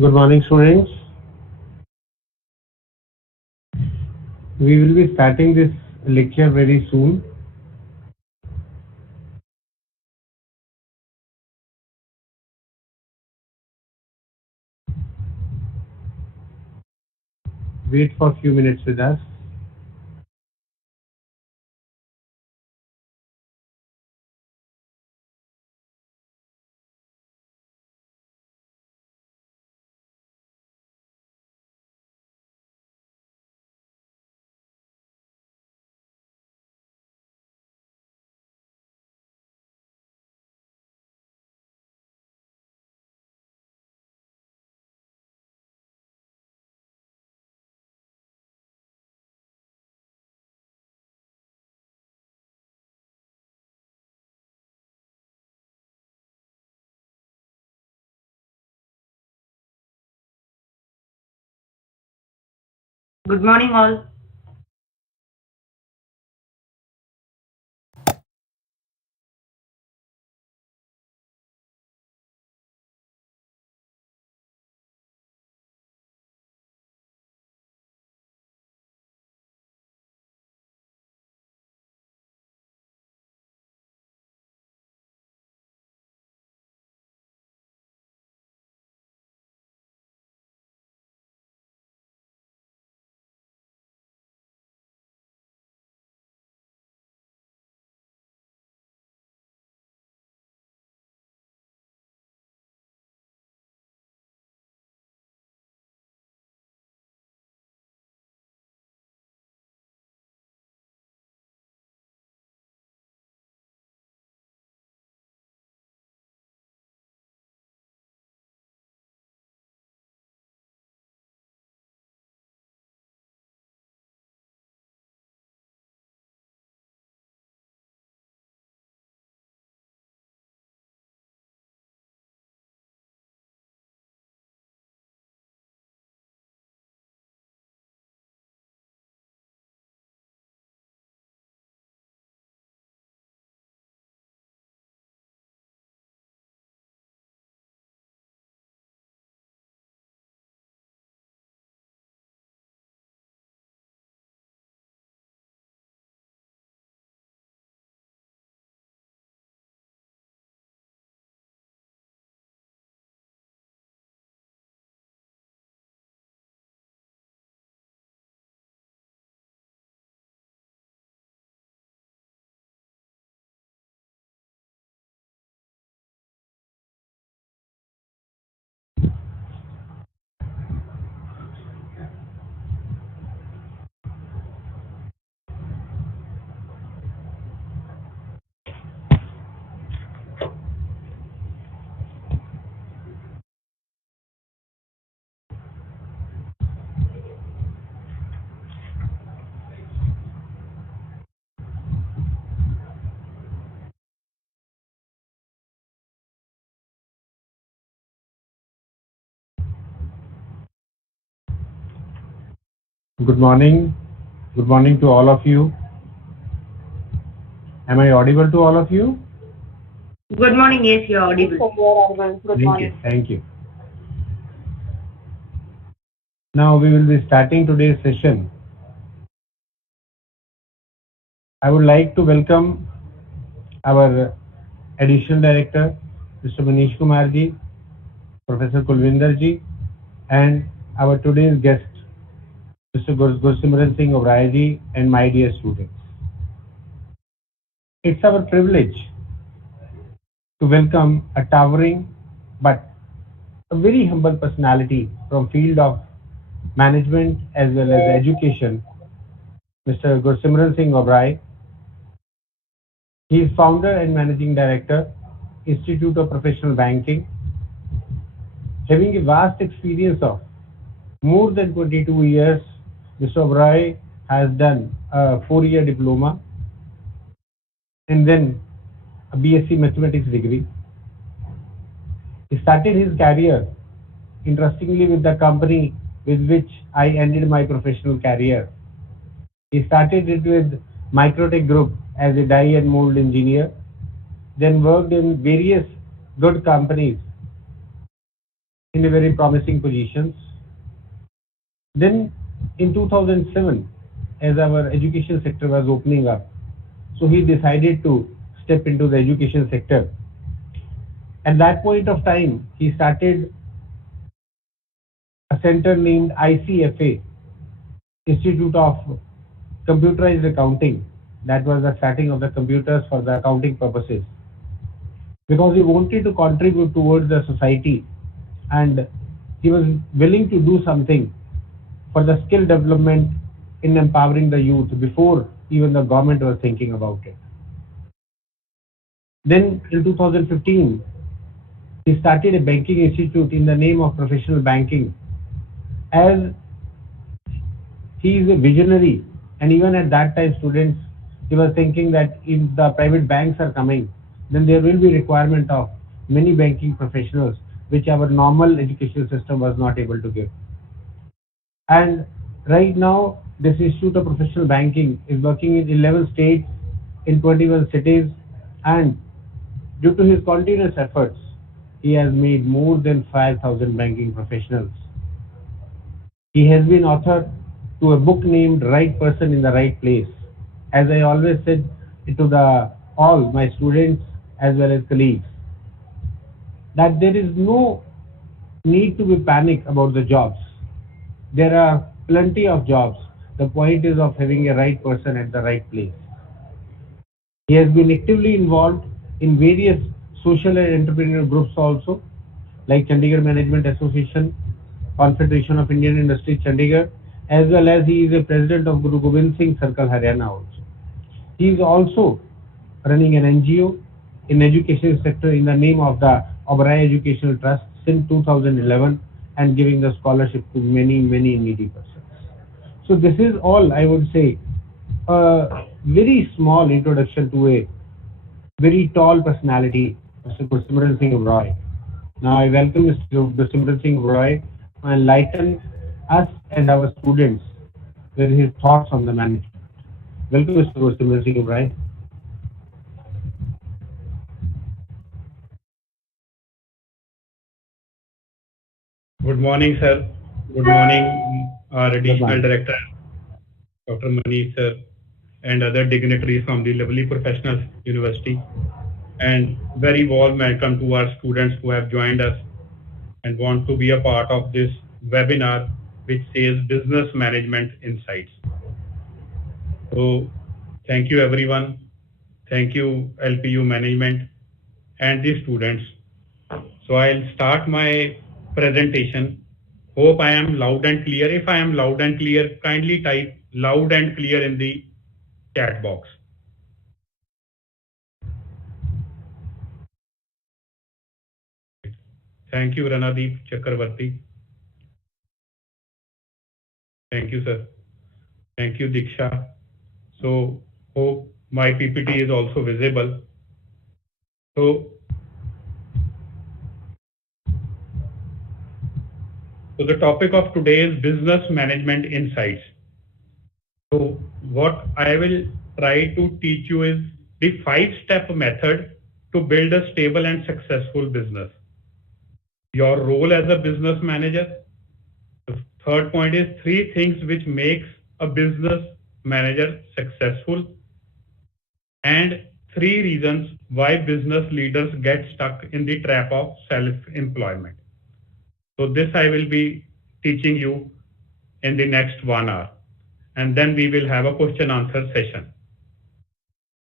Good morning, students. We will be starting this lecture very soon. Wait for a few minutes with us. Good morning, all. Good morning. Good morning to all of you. Am I audible to all of you? Good morning. Yes, you're Yes, sir, audible. you are audible. Good Thank you. morning. Thank you. Now we will be starting today's session. I would like to welcome our Additional Director, Mr. Manish Kumar ji, Professor Kulvinder ji, and our today's guest, Mr. Gursimran Singh Oberoi ji, and my dear students. It's our privilege to welcome a towering but a very humble personality from field of management as well as education, Mr. Gursimran Singh Oberoi. He is founder and managing director, Institute of Professional Banking, having a vast experience of more than 22 years. Mr. Oberoi has done a 4-year diploma and then a BSc Mathematics degree. He started his career interestingly with the company with which I ended my professional career. He started it with Microtech Group as a die and mold engineer, then worked in various good companies in a very promising positions. Then in 2007, as our education sector was opening up, so he decided to step into the education sector. At that point of time, he started a center named ICFA, Institute of Computerized Accounting. That was the starting of the computers for the accounting purposes, because he wanted to contribute towards the society, and he was willing to do something for the skill development in empowering the youth before even the government was thinking about it. Then in 2015, he started a banking institute in the name of professional banking, as he is a visionary. And even at that time, students, he was thinking that if the private banks are coming, then there will be requirement of many banking professionals, which our normal education system was not able to give. And right now, this Institute of Professional Banking is working in 11 states, in 21 cities, and due to his continuous efforts, he has made more than 5,000 banking professionals. He has been author to a book named Right Person in the Right Place. As I always said to the all my students as well as colleagues, that there is no need to be panic about the jobs. There are plenty of jobs. The point is of having a right person at the right place. He has been actively involved in various social and entrepreneurial groups also, like Chandigarh Management Association, Confederation of Indian Industry Chandigarh, as well as he is a president of Guru Gobind Singh Circle Haryana also. He is also running an NGO in education sector in the name of the Oberoi Educational Trust since 2011, and giving the scholarship to many, many needy persons. So this is all I would say, a very small introduction to a very tall personality, Mr. Gursimran Singh Oberoi. Now I welcome Mr. Gursimran Singh Oberoi to enlighten us and our students with his thoughts on the management. Welcome, Mr. Gursimran Singh Oberoi. Good morning, sir. Good morning, our Good additional morning. director, Dr. Manish, sir, and other dignitaries from the Lovely Professionals University. And very warm welcome to our students who have joined us and want to be a part of this webinar, which says Business Management Insights. So, thank you, everyone. Thank you, LPU management and the students. So, I'll start my presentation. Hope I am loud and clear. If I am loud and clear, kindly type loud and clear in the chat box. Thank you, Ranadeep Chakravarti. Thank you, sir. Thank you, Diksha. So, hope my PPT is also visible. So, the topic of today is business management insights. So, what I will try to teach you is the 5-step method to build a stable and successful business. Your role as a business manager. The third point is 3 things which makes a business manager successful, and 3 reasons why business leaders get stuck in the trap of self-employment. So this I will be teaching you in the next 1 hour, and then we will have a question answer session.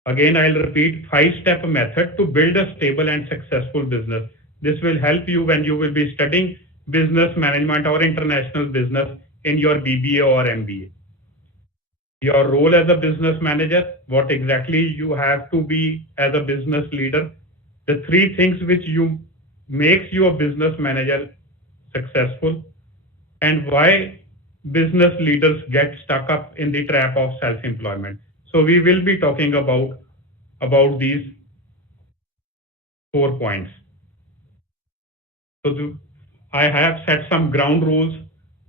Again, I'll repeat 5-step method to build a stable and successful business. This will help you when you will be studying business management or international business in your BBA or MBA. Your role as a business manager, what exactly you have to be as a business leader, the 3 things which makes you a business manager successful, and why business leaders get stuck up in the trap of self-employment. So we will be talking about these 4 points. So I have set some ground rules.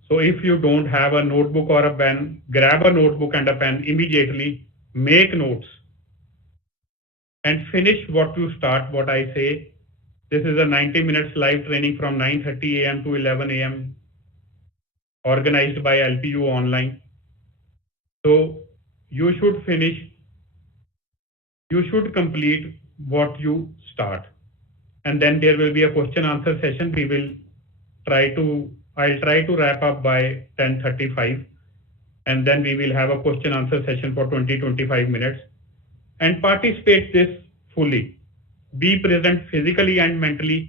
So if you don't have a notebook or a pen, grab a notebook and a pen immediately, make notes, and finish what you start, what I say This is a 90 minutes live training from 9:30 a.m. to 11 a.m. organized by LPU online. So you should finish, you should complete what you start. And then there will be a question answer session. I'll try to wrap up by 10:35, and then we will have a question answer session for 20-25 minutes. And participate this fully. Be present physically and mentally.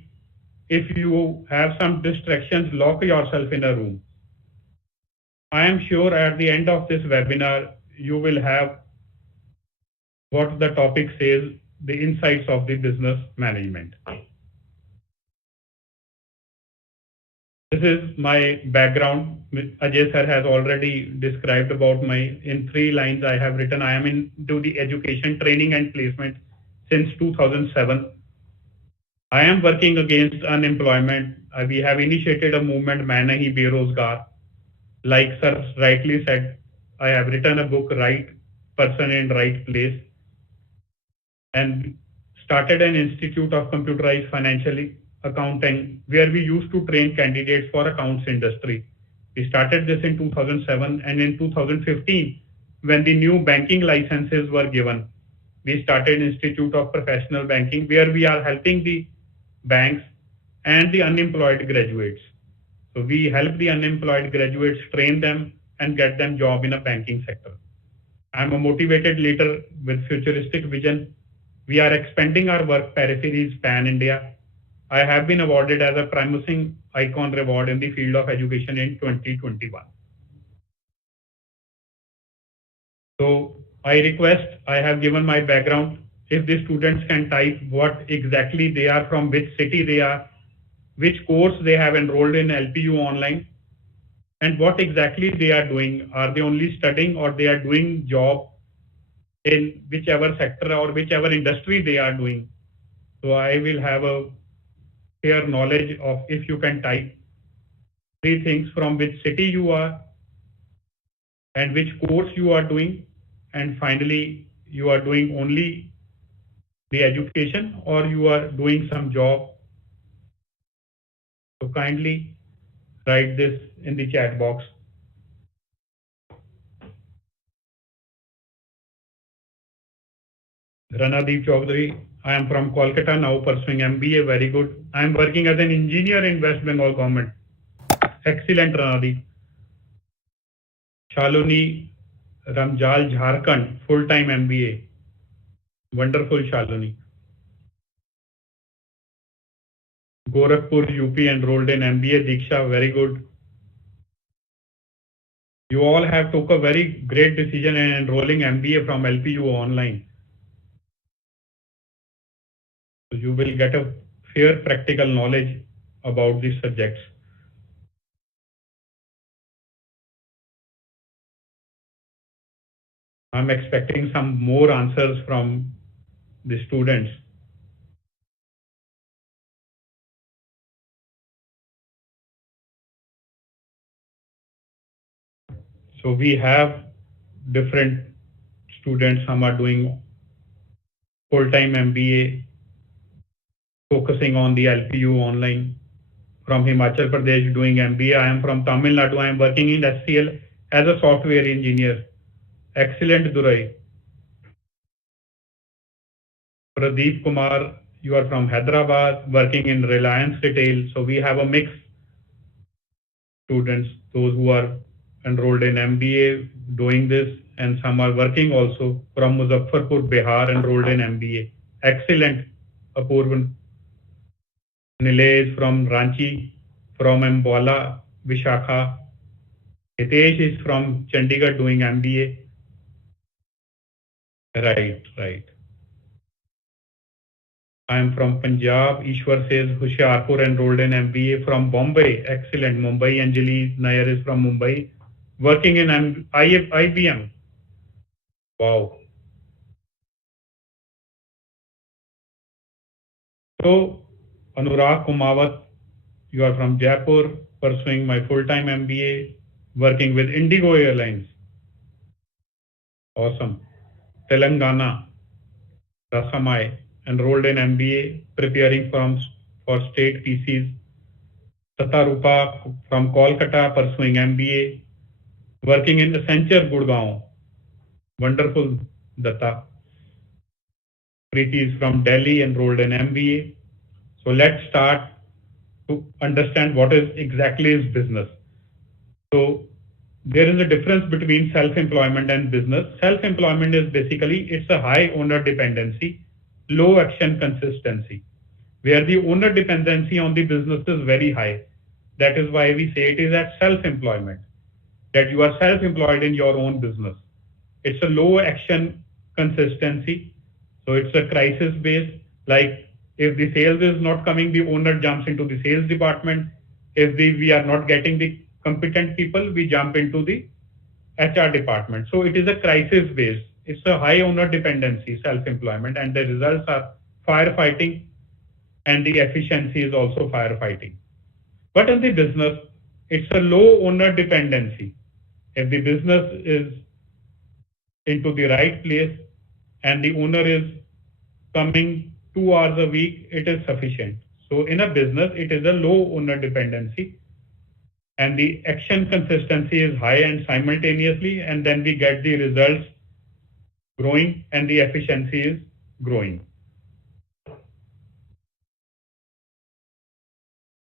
If you have some distractions, lock yourself in a room. I am sure at the end of this webinar, you will have what the topic says, the insights of the business management. This is my background. Ajay sir has already described about in 3 lines I have written, I am into the education, training and placement since 2007. I am working against unemployment. We have initiated a movement, Main Nahi Berozgar. Like sir rightly said, I have written a book, Right Person in Right Place, and started an institute of computerized financial accounting where we used to train candidates for accounts industry. We started this in 2007, and in 2015, when the new banking licenses were given, we started Institute of Professional Banking where we are helping the banks and the unemployed graduates. So we help the unemployed graduates, train them and get them job in a banking sector. I'm a motivated leader with futuristic vision. We are expanding our work peripheries pan-India. I have been awarded as a promising icon reward in the field of education in 2021. So I request, I have given my background. If the students can type what exactly they are, from which city they are, which course they have enrolled in LPU online, and what exactly they are doing. Are they only studying or they are doing job in whichever sector or whichever industry they are doing. So I will have a fair knowledge of, if you can type 3 things, from which city you are and which course you are doing, and finally you are doing only the education or you are doing some job. So kindly write this in the chat box. Ranadeep Chaudhary, I am from Kolkata, now pursuing MBA, very good. I am working as an engineer in West Bengal government. Excellent, Ranadeep. Shaloni Ramjal, Jharkhand, full-time MBA. Wonderful, Shaloni. Gorakhpur, UP, enrolled in MBA. Diksha, very good. You all have took a very great decision in enrolling MBA from LPU online. So you will get a fair practical knowledge about these subjects. I'm expecting some more answers from the students. So we have different students. Some are doing full-time MBA, focusing on the LPU online. From Himachal Pradesh doing MBA. I am from Tamil Nadu. I am working in SCL as a software engineer. Excellent, Durai. Pradeep Kumar, you are from Hyderabad, working in Reliance Retail. So we have a mix students, those who are enrolled in MBA doing this, and some are working also from Muzaffarpur, Bihar, enrolled in MBA. Excellent, Apurvan. Nilesh from Ranchi, from Ambala, Vishakha. Hitesh is from Chandigarh doing MBA. Right. I am from Punjab. Ishwar says Hoshiarpur, enrolled in MBA. From Bombay, excellent. Mumbai, Anjali Nair is from Mumbai, working in IBM. Wow. So Anurag Kumawat, you are from Jaipur, pursuing my full-time MBA, working with Indigo Airlines. Awesome. Telangana, Rasamai, enrolled in MBA, preparing for state PCs. Satarupa from Kolkata pursuing MBA, working in Accenture Gurgaon. Wonderful, Datta. Preeti is from Delhi, enrolled in MBA. So let's start to understand what is exactly is business. So there is a difference between self-employment and business. Self-employment is basically, it's a high owner dependency, low action consistency, where the owner dependency on the business is very high. That is why we say it is at self-employment, that you are self-employed in your own business. It's a low action consistency. So it's a crisis based, like if the sales is not coming, the owner jumps into the sales department. If we are not getting the competent people, we jump into the HR department. So it is a crisis based. It's a high owner dependency, self-employment, and the results are firefighting, and the efficiency is also firefighting. But in the business, it's a low owner dependency. If the business is into the right place and the owner is coming 2 hours a week, it is sufficient. So in a business, it is a low owner dependency, and the action consistency is high and simultaneously, and then we get the results growing and the efficiency is growing.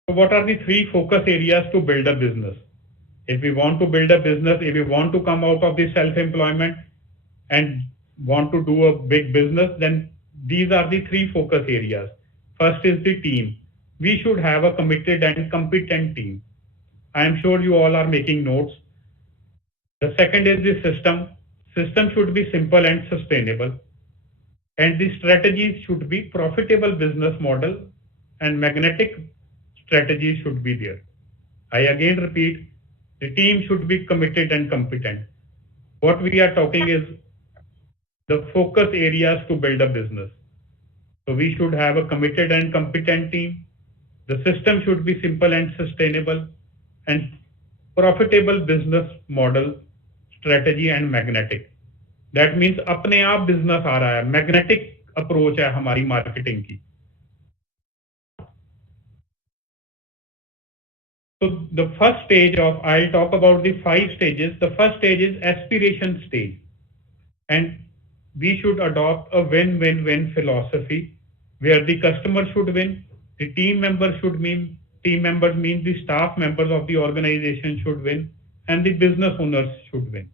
So what are the 3 focus areas to build a business? If we want to build a business, if we want to come out of the self-employment and want to do a big business, then these are the 3 focus areas. First is the team. We should have a committed and competent team. I am sure you all are making notes. The second is the system. System should be simple and sustainable. And the strategies should be profitable business model, and magnetic strategies should be there. I again repeat, the team should be committed and competent. What we are talking is the focus areas to build a business. So we should have a committed and competent team. The system should be simple and sustainable, and profitable business model, strategy and magnetic. That means अपने आप business आ रहा है, magnetic approach है हमारी marketing की. So the first stage of, I'll talk about the 5 stages. The first stage is aspiration stage. And we should adopt a win-win-win philosophy where the customer should win, the team members should win, team members mean the staff members of the organization should win, and the business owners should win.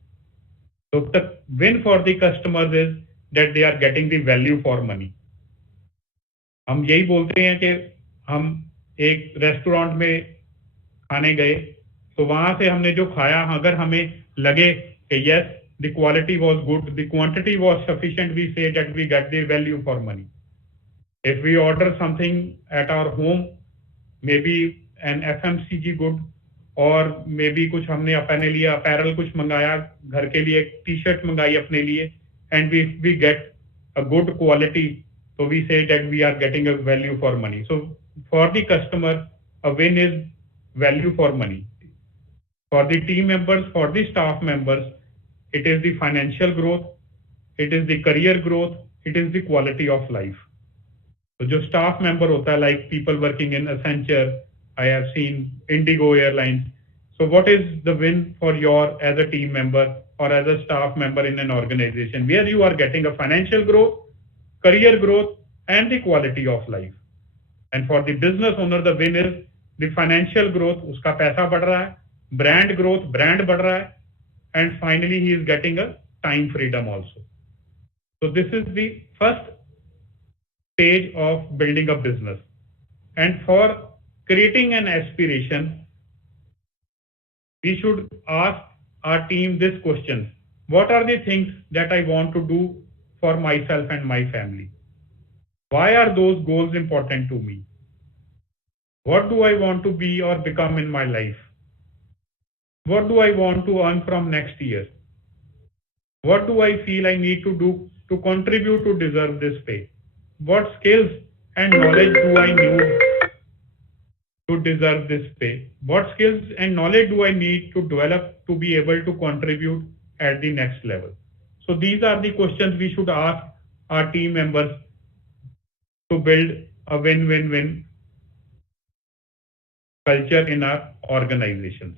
So the win for the customers is that they are getting the value for money. हम यही बोलते हैं कि हम एक restaurant में खाने गए, तो वहां से हमने जो खाया, अगर हमें लगे कि yes, the quality was good, the quantity was sufficient, we say that we get the value for money. If we order something at our home, maybe an FMCG good, और maybe कुछ हमने अपने लिए apparel कुछ मंगाया, घर के लिए एक टी-शर्ट मंगाई अपने लिए, and we get a good quality, so we say that we are getting a value for money. So for the customer, a win is value for money. For the team members, for the staff members, it is the financial growth, it is the career growth, it is the quality of life. So जो staff member होता है, like people working in Accenture, I have seen Indigo Airlines. So what is the win for your as a team member or as a staff member in an organization where you are getting a financial growth, career growth, and the quality of life? And for the business owner, the win is the financial growth, उसका पैसा बढ़ रहा है, brand growth, brand बढ़ रहा है, and finally he is getting a time freedom also. So this is the first stage of building a business. And for creating an aspiration, we should ask our team this question: what are the things that I want to do for myself and my family? Why are those goals important to me? What do I want to be or become in my life? What do I want to earn from next year? What do I feel I need to do to contribute to deserve this pay? What skills and knowledge do I need to deserve this pay? What skills and knowledge do I need to develop to be able to contribute at the next level? So these are the questions we should ask our team members to build a win-win-win culture in our organizations.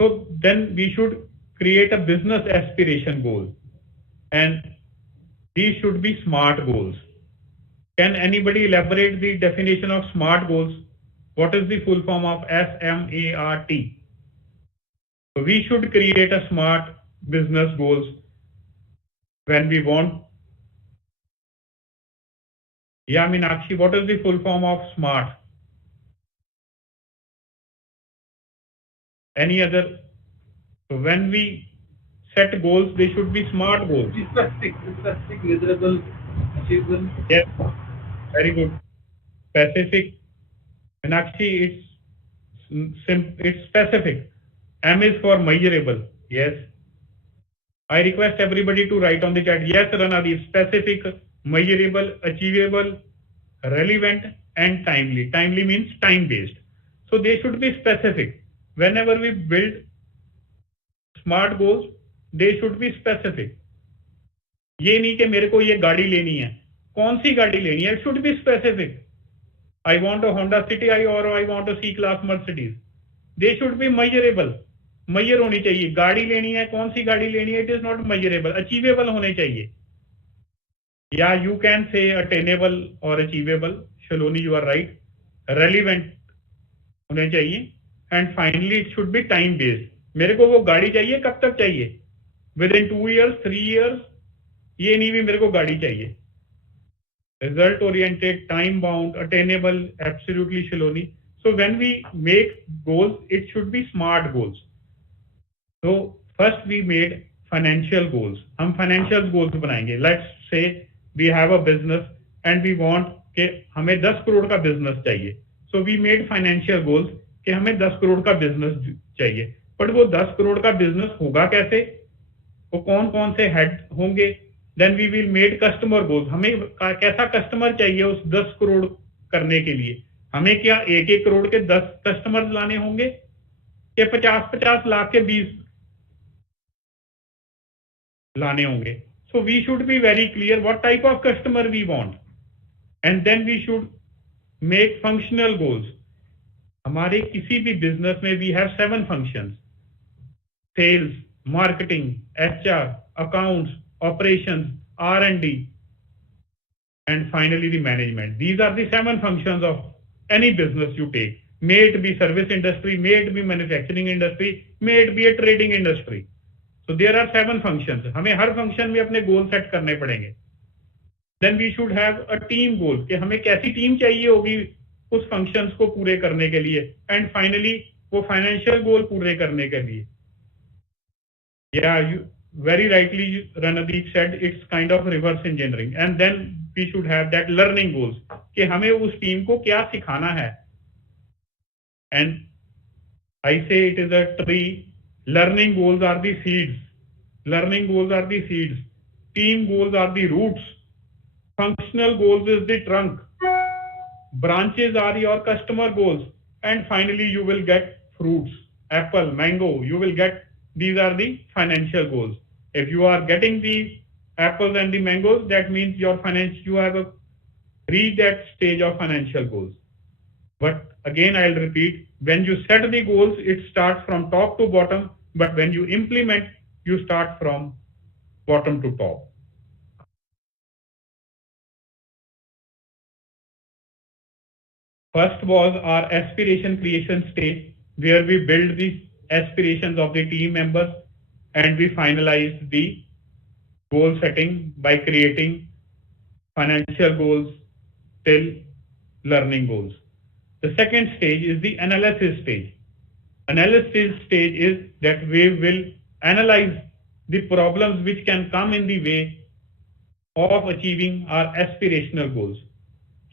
So then we should create a business aspiration goal, and these should be SMART goals. Can anybody elaborate the definition of SMART goals? What is the full form of SMART? So we should create a SMART business goals when we want. Yeah, Meenakshi, what is the full form of SMART? Any other? So when we set goals, they should be SMART goals. Specific, measurable, achievable. Yes, very good. Specific. Meenakshi, it's specific. M is for measurable. Yes. I request everybody to write on the chat. Yes, Ranadi, specific, measurable, achievable, relevant, and timely. Timely means time-based. So they should be specific. Whenever we build SMART goals, they should be specific. ये नहीं कि मेरे को ये गाड़ी लेनी है. कौन सी गाड़ी लेनी है? It should be specific. I want a Honda City or I want a C-class Mercedes. They should be measurable. measure होनी चाहिए. गाड़ी लेनी है, कौन सी गाड़ी लेनी है? It is not measurable. Achievable होने चाहिए. Yeah, you can say attainable or achievable. Shaloni, you are right. Relevant होने चाहिए. And finally, it should be time based. मेरे को वो गाड़ी चाहिए, कब तक चाहिए? Within 2 years, 3 years. ये नहीं भी मेरे को गाड़ी चाहिए. Result oriented, time bound, attainable, absolutely Shaloni. So when we make goals, it should be SMART goals. So first we made financial goals. हम financial goals बनाएंगे. Let's say we have a business and we want कि हमें 10 करोड़ का business चाहिए. So we made financial goals कि हमें 10 करोड़ का business चाहिए. But वो 10 करोड़ का business होगा कैसे? वो कौन कौन से head होंगे? Then we will made customer goals. हमें कैसा customer चाहिए उस 10 करोड़ करने के लिए? हमें क्या 1-1 करोड़ के 10 customers लाने होंगे? कि 50-50 लाख के 20 लाने होंगे? So we should be very clear what type of customer we want. And then we should make functional goals. हमारे किसी भी business में we have 7 functions. Sales, marketing, HR, accounts, operations, R&D, and finally the management. These are the 7 functions of any business you take. May it be service industry, may it be manufacturing industry, may it be a trading industry. So there are 7 functions. हमें हर function में अपने goal set करने पड़ेंगे. Then we should have a team goal कि हमें कैसी team चाहिए होगी उस functions को पूरे करने के लिए. And finally वो financial goal पूरे करने के लिए. Yeah, you very rightly Ranadeep said it's kind of reverse engineering. And then we should have that learning goals कि हमें उस team को क्या सिखाना है. And I say it is a tree. Learning goals are the seeds. Learning goals are the seeds. Team goals are the roots. Functional goals is the trunk. Branches are your customer goals. And finally, you will get fruits. Apple, mango, you will get, these are the financial goals. If you are getting the apples and the mangoes, that means your you have reached that stage of financial goals. But again, I'll repeat, when you set the goals, it starts from top to bottom. But when you implement, you start from bottom to top. First was our aspiration creation stage, where we build the aspirations of the team members and we finalize the goal setting by creating financial goals till learning goals. The second stage is the analysis stage. Analysis stage is that we will analyze the problems which can come in the way of achieving our aspirational goals.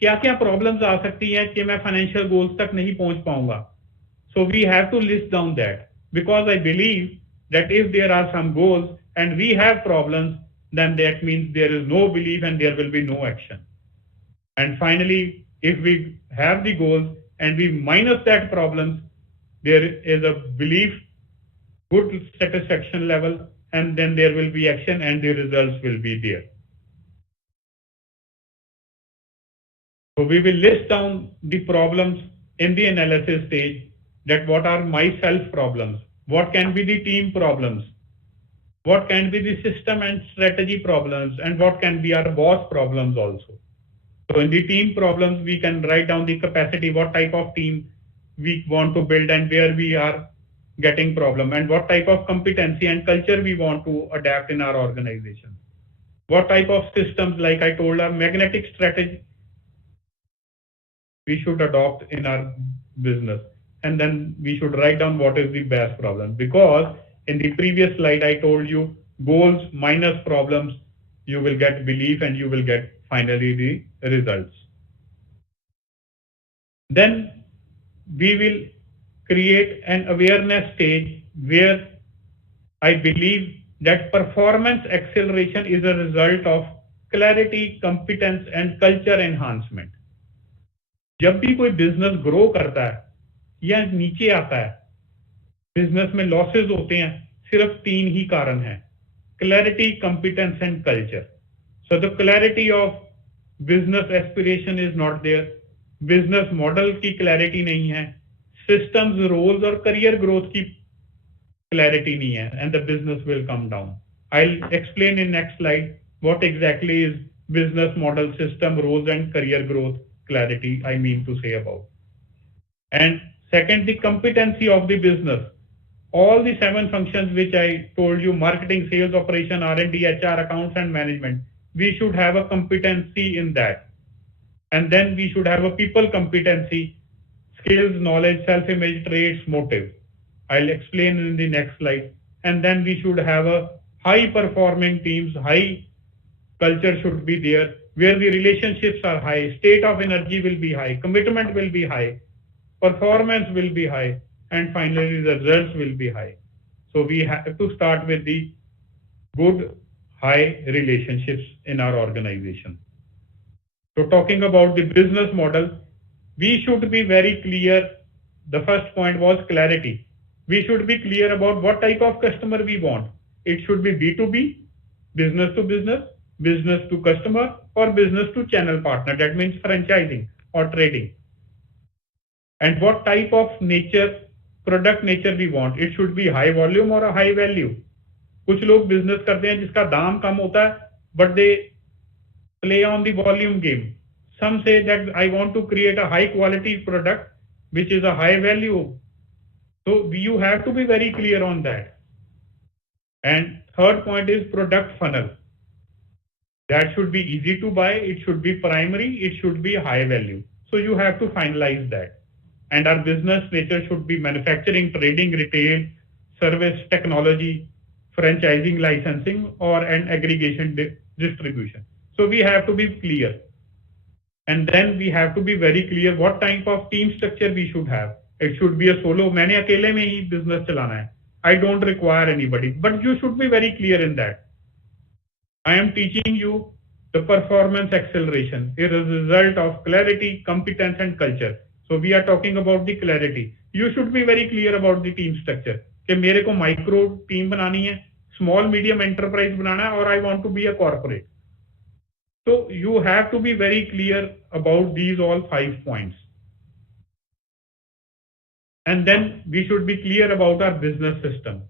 क्या क्या problems आ सकती हैं कि मैं financial goals तक नहीं पहुंच पाऊंगा? So we have to list down that, because I believe that if there are some goals and we have problems, then that means there is no belief and there will be no action. And finally, if we have the goals and we minus that problems, there is a belief, good satisfaction level, and then there will be action and the results will be there. So we will list down the problems in the analysis stage, that what are my self problems, what can be the team problems, what can be the system and strategy problems, and what can be our boss problems also. So in the team problems, we can write down the capacity, what type of team we want to build and where we are getting problem, and what type of competency and culture we want to adapt in our organization. What type of systems, like I told, our magnetic strategy we should adopt in our business. And then we should write down what is the best problem. Because in the previous slide, I told you goals minus problems, you will get belief and you will get finally the results. Then we will create an awareness stage where I believe that performance acceleration is a result of clarity, competence and culture enhancement. जब भी कोई business grow करता है या नीचे आता है, business में लॉसेस होते हैं, सिर्फ 3 ही कारण हैं: clarity, competence and culture. So the clarity of business aspiration is not there, business model की क्लैरिटी नहीं है, सिस्टम्स, रोल्स और करियर ग्रोथ की क्लैरिटी नहीं है, and the business will come down. I'll explain in next slide what exactly is business model, system, roles and career growth clarity I mean to say about. And second, the competency of the business. All the 7 functions which I told you, marketing, sales, operation, R&D, HR, accounts and management, we should have a competency in that. And then we should have a people competency, skills, knowledge, self-image, traits, motive. I'll explain in the next slide. And then we should have a high performing teams, high culture should be there, where the relationships are high, state of energy will be high, commitment will be high, performance will be high, and finally the results will be high. So we have to start with the good, high relationships in our organization. So talking about the business model, we should be very clear. The first point was clarity. We should be clear about what type of customer we want. It should be B2B, business to business, business to customer, or business to channel partner. That means franchising or trading. And what type of nature, product nature we want. It should be high volume or a high value. कुछ लोग business करते हैं जिसका दाम कम होता है, but they play on the volume game. Some say that I want to create a high quality product which is a high value. So you have to be very clear on that. And third point is product funnel. That should be easy to buy, it should be primary, it should be high value. So you have to finalize that. And our business nature should be manufacturing, trading, retail, service, technology, franchising, licensing, or an aggregation distribution. So we have to be clear. And then we have to be very clear what type of team structure we should have. It should be a solo. मैंने अकेले में ही business चलाना है. I don't require anybody, but you should be very clear in that. I am teaching you the performance acceleration. It is a result of clarity, competence and culture. So we are talking about the clarity. You should be very clear about the team structure. कि मेरे को micro team बनानी है, small medium enterprise बनाना है, और I want to be a corporate. So you have to be very clear about these all 5 points. And then we should be clear about our business system.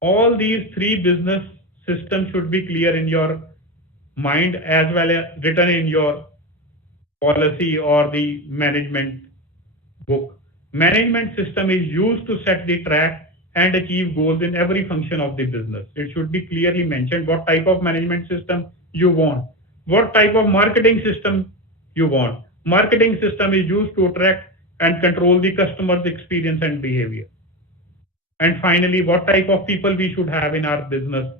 All these 3 business systems should be clear in your mind as well as written in your policy or the management book. Management system is used to set the track and achieve goals in every function of the business. It should be clearly mentioned what type of management system you want, what type of marketing system you want. Marketing system is used to attract and control the customer's experience and behavior. And finally, what type of people we should have in our business.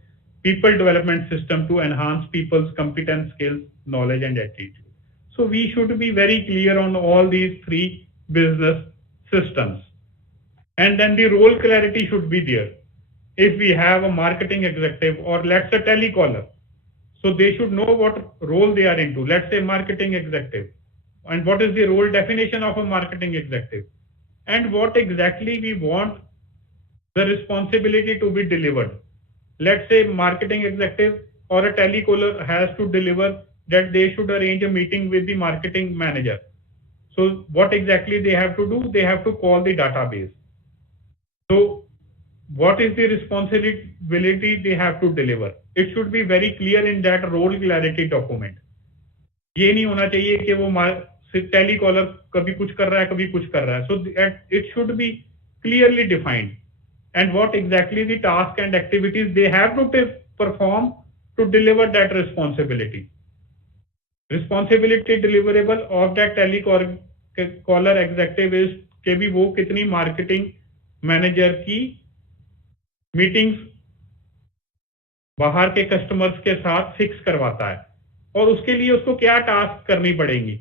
People development system to enhance people's competence, skills, knowledge and attitude. So we should be very clear on all these 3 business systems. And then the role clarity should be there. If we have a marketing executive or let's say telecaller, so they should know what role they are into. Let's say marketing executive. And what is the role definition of a marketing executive? And what exactly we want the responsibility to be delivered. Let's say marketing executive or a telecaller has to deliver that they should arrange a meeting with the marketing manager. So what exactly they have to do? They have to call the database. So what is the responsibility they have to deliver? It should be very clear in that role clarity document. ये नहीं होना चाहिए कि वो telecaller कभी कुछ कर रहा है कभी कुछ कर रहा है. So it should be clearly defined, and what exactly the task and activities they have to perform to deliver that responsibility. Responsibility deliverable of that telecaller executive is कि भी वो कितनी मार्केटिंग मैनेजर की मीटिंग्स बाहर के customers के साथ fix करवाता है और उसके लिए उसको क्या टास्क करनी पड़ेंगी.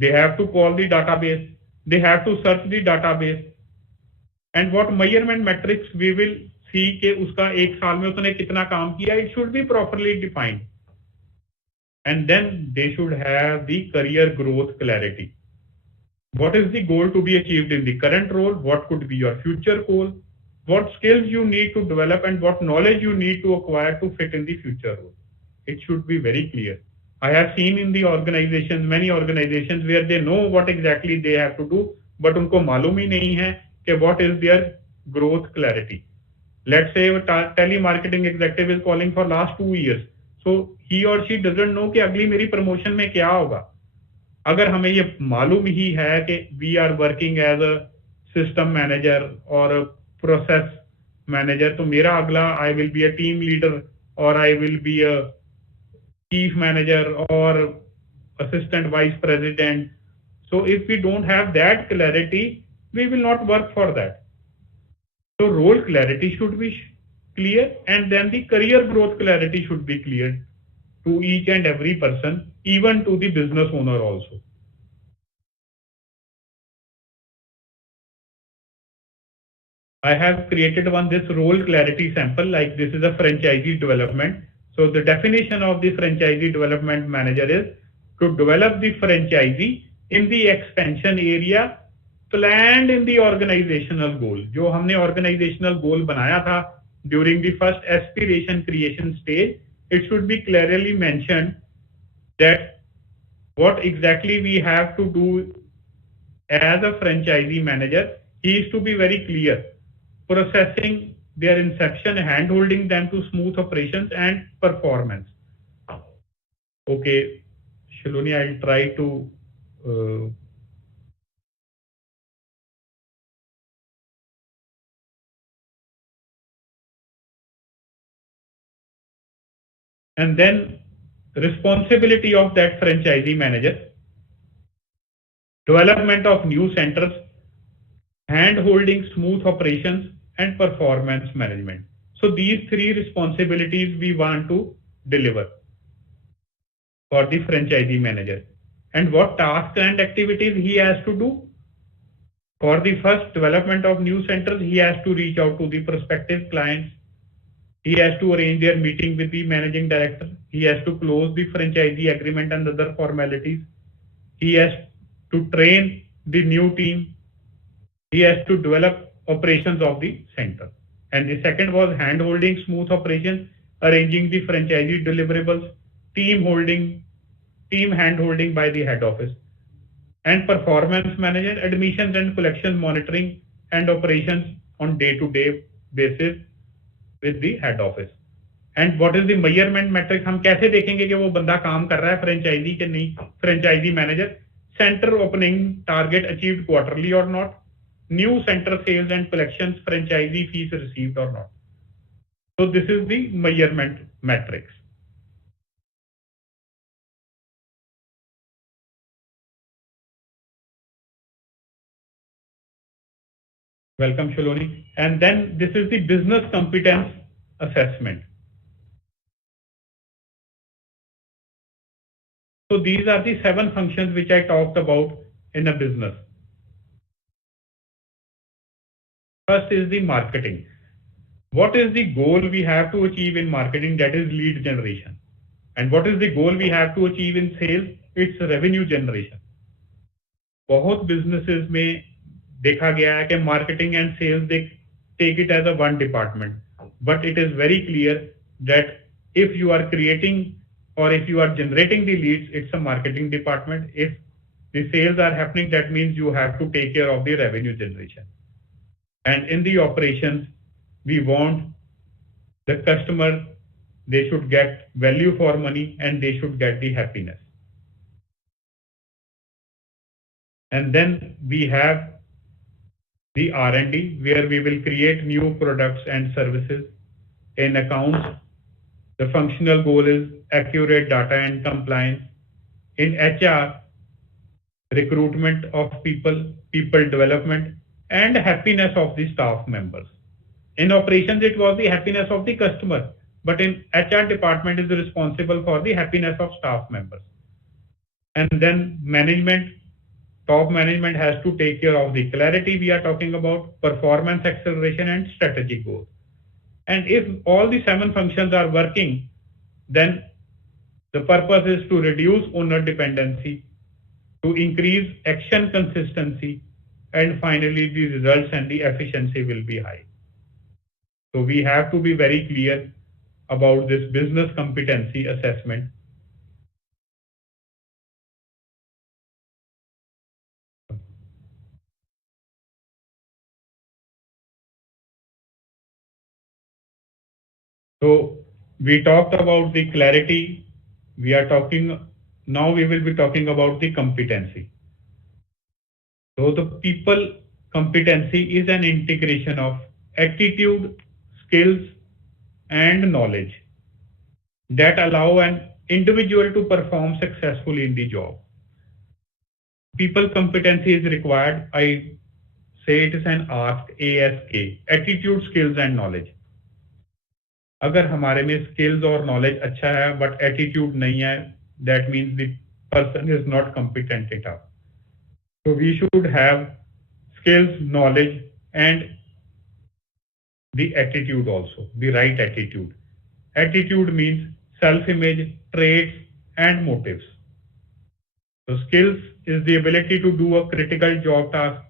They have to call the database, they have to search the database, and what measurement metrics we will see कि उसका एक साल में उसने कितना काम किया. It should be properly defined, and then they should have the career growth clarity. What is the goal to be achieved in the current role? What could be your future goal? What skills you need to develop and what knowledge you need to acquire to fit in the future role? It should be very clear. I have seen in the organizations, many organizations where they know what exactly they have to do, but उनको मालूम ही नहीं है कि what is their growth clarity. Let's say a telemarketing executive is calling for last 2 years, so he or she doesn't know कि अगली मेरी promotion में क्या होगा. अगर हमें ये मालूम ही है कि we are working as a system manager और प्रोसेस मैनेजर, तो मेरा अगला I will be a team leader और I will be a chief manager और assistant vice president. So if we don't have that clarity we will not work for that. So role clarity should be clear, and then the career growth clarity should be clear to each and every person, even to the business owner also. I have created this role clarity sample, like this is a franchisee development. So the definition of the franchisee development manager is to develop the franchisee in the expansion area planned in the organizational goal. जो हमने organizational goal बनाया था during the first aspiration creation stage, it should be clearly mentioned that what exactly we have to do as a franchisee manager. He is to be very clear, processing their inception, hand-holding them to smooth operations and performance. Okay, Shaloni, I'll try to and then responsibility of that franchisee manager, development of new centers, hand-holding, smooth operations, and performance management. So these 3 responsibilities we want to deliver for the franchisee manager. And what tasks and activities he has to do? For the first development of new centers, he has to reach out to the prospective clients. He has to arrange their meeting with the managing director. He has to close the franchisee agreement and other formalities. He has to train the new team. He has to develop operations of the center. And the second was hand-holding, smooth operations, arranging the franchisee deliverables, team hand-holding by the head office, and performance management, admissions and collection monitoring and operations on day-to-day basis with the head office. And what is the measurement metric? हम कैसे देखेंगे कि वो बंदा काम कर रहा है फ्रेंचाइजी के नहीं. Franchisee manager, center opening target achieved quarterly or not, new center sales and collections, franchisee fees received or not. So this is the measurement metrics. Welcome, Shaloni. And then this is the business competence assessment. So these are the 7 functions which I talked about in a business. First is the marketing. What is the goal we have to achieve in marketing? That is lead generation. And what is the goal we have to achieve in sales? It's revenue generation. बहुत businesses में देखा गया है कि marketing and sales they take it as a one department. But it is very clear that if you are creating or if you are generating the leads, it's a marketing department. If the sales are happening, that means you have to take care of the revenue generation. And in the operations, we want the customer, they should get value for money and they should get the happiness. And then we have the R&D, where we will create new products and services. In accounts, the functional goal is accurate data and compliance. In HR, recruitment of people, people development, and happiness of the staff members. In operations, it was the happiness of the customer, but in HR department is responsible for the happiness of staff members. And then management, top management has to take care of the clarity we are talking about, performance acceleration and strategic goals. And if all the 7 functions are working, then the purpose is to reduce owner dependency, to increase action consistency, and finally the results and the efficiency will be high. So we have to be very clear about this business competency assessment. So we talked about the clarity. Now we will be talking about the competency. So the people competency is an integration of attitude, skills, and knowledge that allow an individual to perform successfully in the job. People competency is required. I say it is an ASK, attitude, skills, and knowledge. अगर हमारे में skills और knowledge अच्छा है but attitude नहीं है, that means the person is not competent enough. So we should have skills, knowledge, and the attitude also, the right attitude. Attitude means self-image, traits, and motives. So skills is the ability to do a critical job task.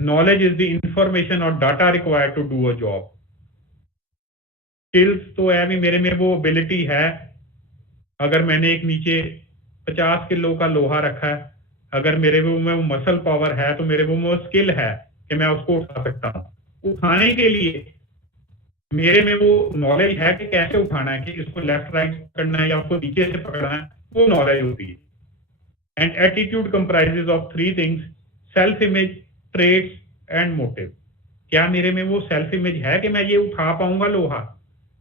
Knowledge is the information or data required to do a job. Skills तो है भी मेरे में वो ability है, अगर मैंने एक नीचे 50 किलो का लोहा रखा है, अगर मेरे में वो मसल पावर है तो मेरे में वो स्किल है कि मैं उसको उठा सकता हूं. उठाने के लिए मेरे में वो नॉलेज है कि कैसे उठाना है, कि इसको लेफ्ट राइट करना है या उसको नीचे से पकड़ना है, वो नॉलेज होती है. And attitude comprises of 3 things, self image, traits and motive. क्या मेरे में वो सेल्फ इमेज है कि मैं ये उठा पाऊंगा लोहा?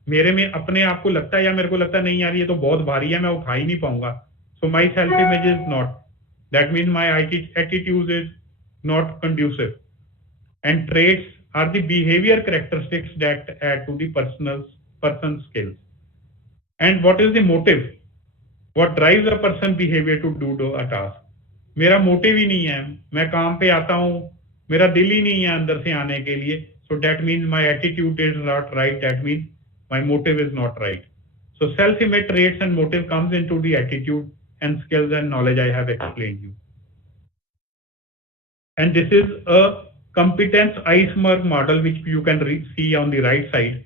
मेरे में अपने आप को लगता है या मेरे को लगता है नहीं यार ये तो बहुत भारी है, मैं उठा ही नहीं पाऊंगा. So my self image is not, that means my attitude is not conducive. And traits are the behavior characteristics that add to the person's skills. And what is the motive? What drives a person behavior to do a task? मेरा motive ही नहीं है, मैं काम पे आता हूँ, मेरा दिल ही नहीं है अंदर से आने के लिए. So that means my attitude is not right. That means my motive is not right. So self-image, traits, and motive comes into the attitude and skills and knowledge I have explained you. And this is a competence iceberg model which you can see on the right side.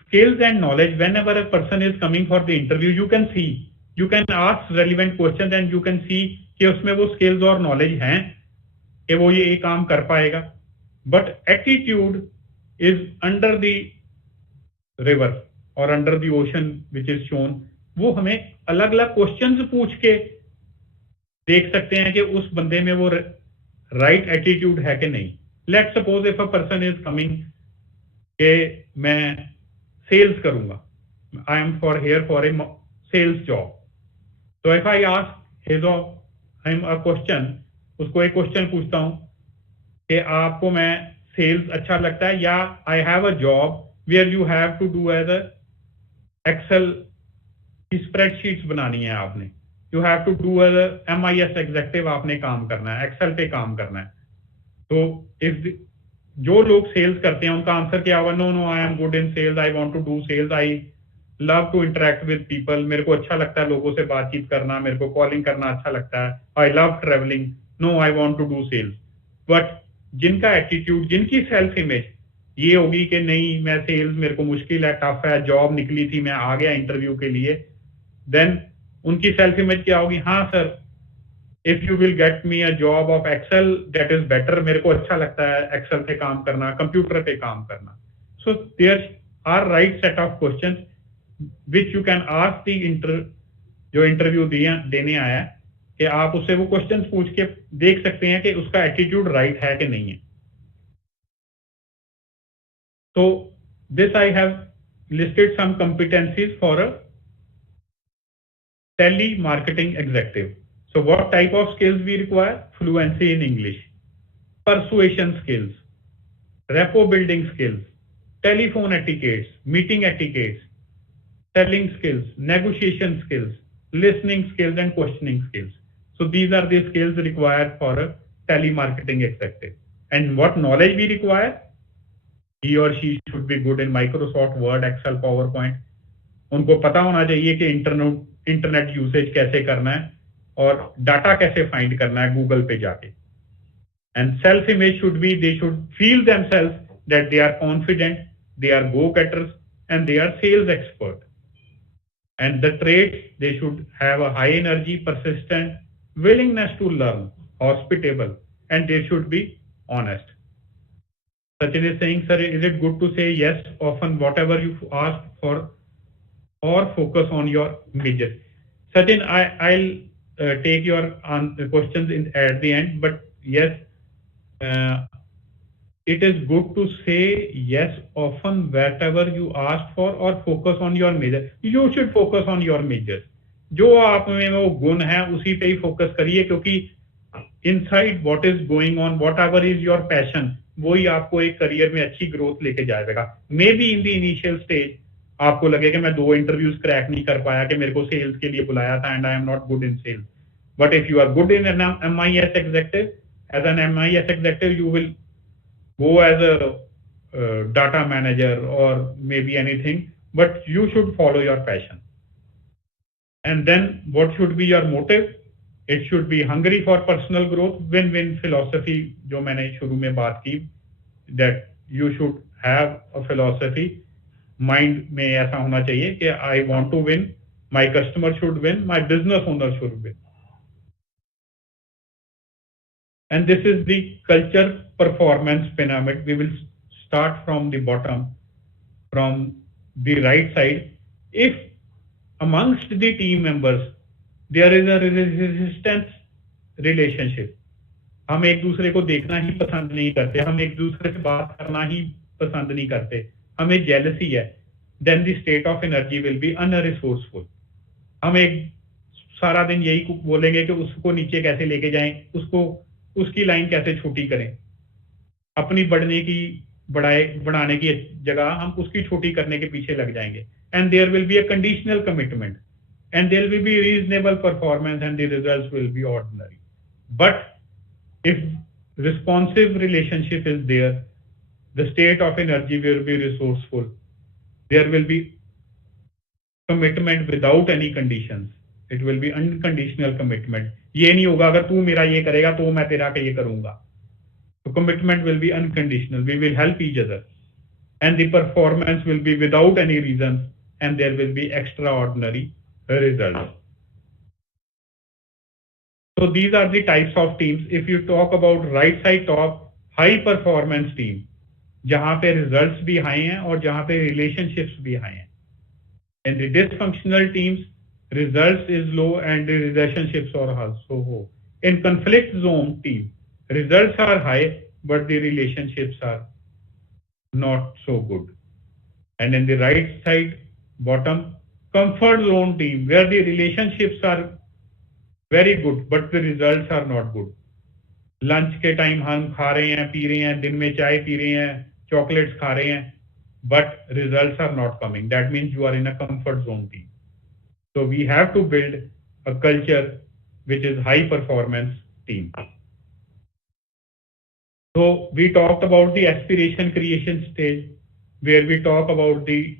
Skills and knowledge, whenever a person is coming for the interview, you can see, you can ask relevant questions and you can see कि उसमें वो skills और knowledge हैं कि वो ये काम कर पाएगा. But attitude is under the river or under the ocean which is shown. वो हमें अलग अलग questions पूछ के देख सकते हैं कि उस बंदे में वो राइट एटीट्यूड है कि नहीं. Let's suppose if a person is coming के मैं सेल्स करूंगा, I am for here for a sales job. तो if I ask his I am a question, उसको एक क्वेश्चन पूछता हूं कि आपको मैं सेल्स अच्छा लगता है, या I have a job where you have to do as Excel की स्प्रेडशीट्स बनानी है, आपने you have to do as MIS executive, आपने काम करना है, एक्सेल पे काम करना है. तो इफ जो लोग सेल्स करते हैं उनका आंसर क्या होगा? No no, I am good in sales, I want to do sales, I love to interact with people, मेरे को अच्छा लगता है लोगों से बातचीत करना, मेरे को कॉलिंग करना अच्छा लगता है, I love travelling, no I want to do sales. But जिनका एटीट्यूड, जिनकी सेल्फ इमेज ये होगी कि नहीं मैं सेल्स मेरे को मुश्किल है, टफ है, जॉब निकली थी, मैं आ गया इंटरव्यू के लिए, देन उनकी सेल्फ इमेज क्या होगी, हाँ sir if you will get me a job of Excel that is better, मेरे को अच्छा लगता है एक्सेल पे काम करना, कंप्यूटर पे काम करना. So there are right set of questions which you can ask the जो इंटरव्यू देने आया है, कि आप उससे वो क्वेश्चंस पूछ के देख सकते हैं कि उसका एटीट्यूड राइट है कि नहीं है. So this I have listed some competencies for a telemarketing executive. So what type of skills we require? Fluency in English, persuasion skills, rapport building skills, telephone etiquettes, meeting etiquettes, selling skills, negotiation skills, listening skills and questioning skills. So these are the skills required for a telemarketing executive. And what knowledge we require? He or she should be good in Microsoft Word, Excel, PowerPoint. उनको पता होना चाहिए कि internet usage कैसे करना है और data कैसे फाइंड करना है गूगल पे जाके. And self image should be, they should feel themselves that they are confident, they are go getters and they are sales expert. And the traits, they should have a high energy, persistent, willingness to learn, hospitable, and they should be honest. Sachin is saying, sir, is it good to say yes often whatever you ask for, or focus on your major? Sachin, I'll take your questions at the end, but yes, it is good to say yes often whatever you ask for, or focus on your major. You should focus on your majors. जो आप में वो गुण है उसी पे ही focus करिए, क्योंकि inside what is going on, what ever is your passion, वही आपको एक करियर में अच्छी ग्रोथ लेके जाएगा. May be in the initial stage आपको लगे कि मैं 2 इंटरव्यूज क्रैक नहीं कर पाया, कि मेरे को सेल्स के लिए बुलाया था and I am not good in sales. But if you are good in an MIS executive, as an MIS executive you will go as a data manager or maybe anything, but you should follow your passion. And then what should be your motive? It should be hungry for personal growth, win-win philosophy, जो मैंने शुरू में बात की, that you should have a philosophy. Mind में ऐसा होना चाहिए कि I want to win, my customer should win, my business owner should win. And this is the culture performance pyramid. We will start from the bottom, from the right side. If amongst the team members there is a resistance relationship, हम एक दूसरे को देखना ही पसंद नहीं करते, हम एक दूसरे से बात करना ही पसंद नहीं करते, हमें जेलसी है, then the state of energy will be unresourceful. हम एक सारा दिन यही बोलेंगे कि उसको नीचे कैसे लेके जाएं, उसको उसकी लाइन कैसे छोटी करें, अपनी बढ़ाने की जगह हम उसकी छोटी करने के पीछे लग जाएंगे. And there will be a conditional commitment, and there will be reasonable performance, and the results will be ordinary. But if responsive relationship is there, the state of energy will be resourceful. There will be commitment without any conditions. It will be unconditional commitment. ये नहीं होगा अगर तू मेरा ये करेगा तो मैं तेरा का ये करूंगा. So commitment will be unconditional. We will help each other, and the performance will be without any reasons, and there will be extraordinary results. So these are the types of teams. If you talk about right side top, high performance team, जहां पे results भी high हैं और जहां पे relationships भी high हैं. And the dysfunctional teams, results is low and the relationships are also low. In conflict zone team, results are high but the relationships are not so good. And in the right side bottom, comfort zone team, where the relationships are very good but the results are not good. Lunch के time हम खा रहे हैं, P रहे हैं, दिन में चाय पी रहे हैं, चॉकलेट्स खा रहे हैं, but results are not coming. That means you are in a comfort zone team. So we have to build a culture which is high performance team. So we talked about the aspiration creation stage, where we talk about the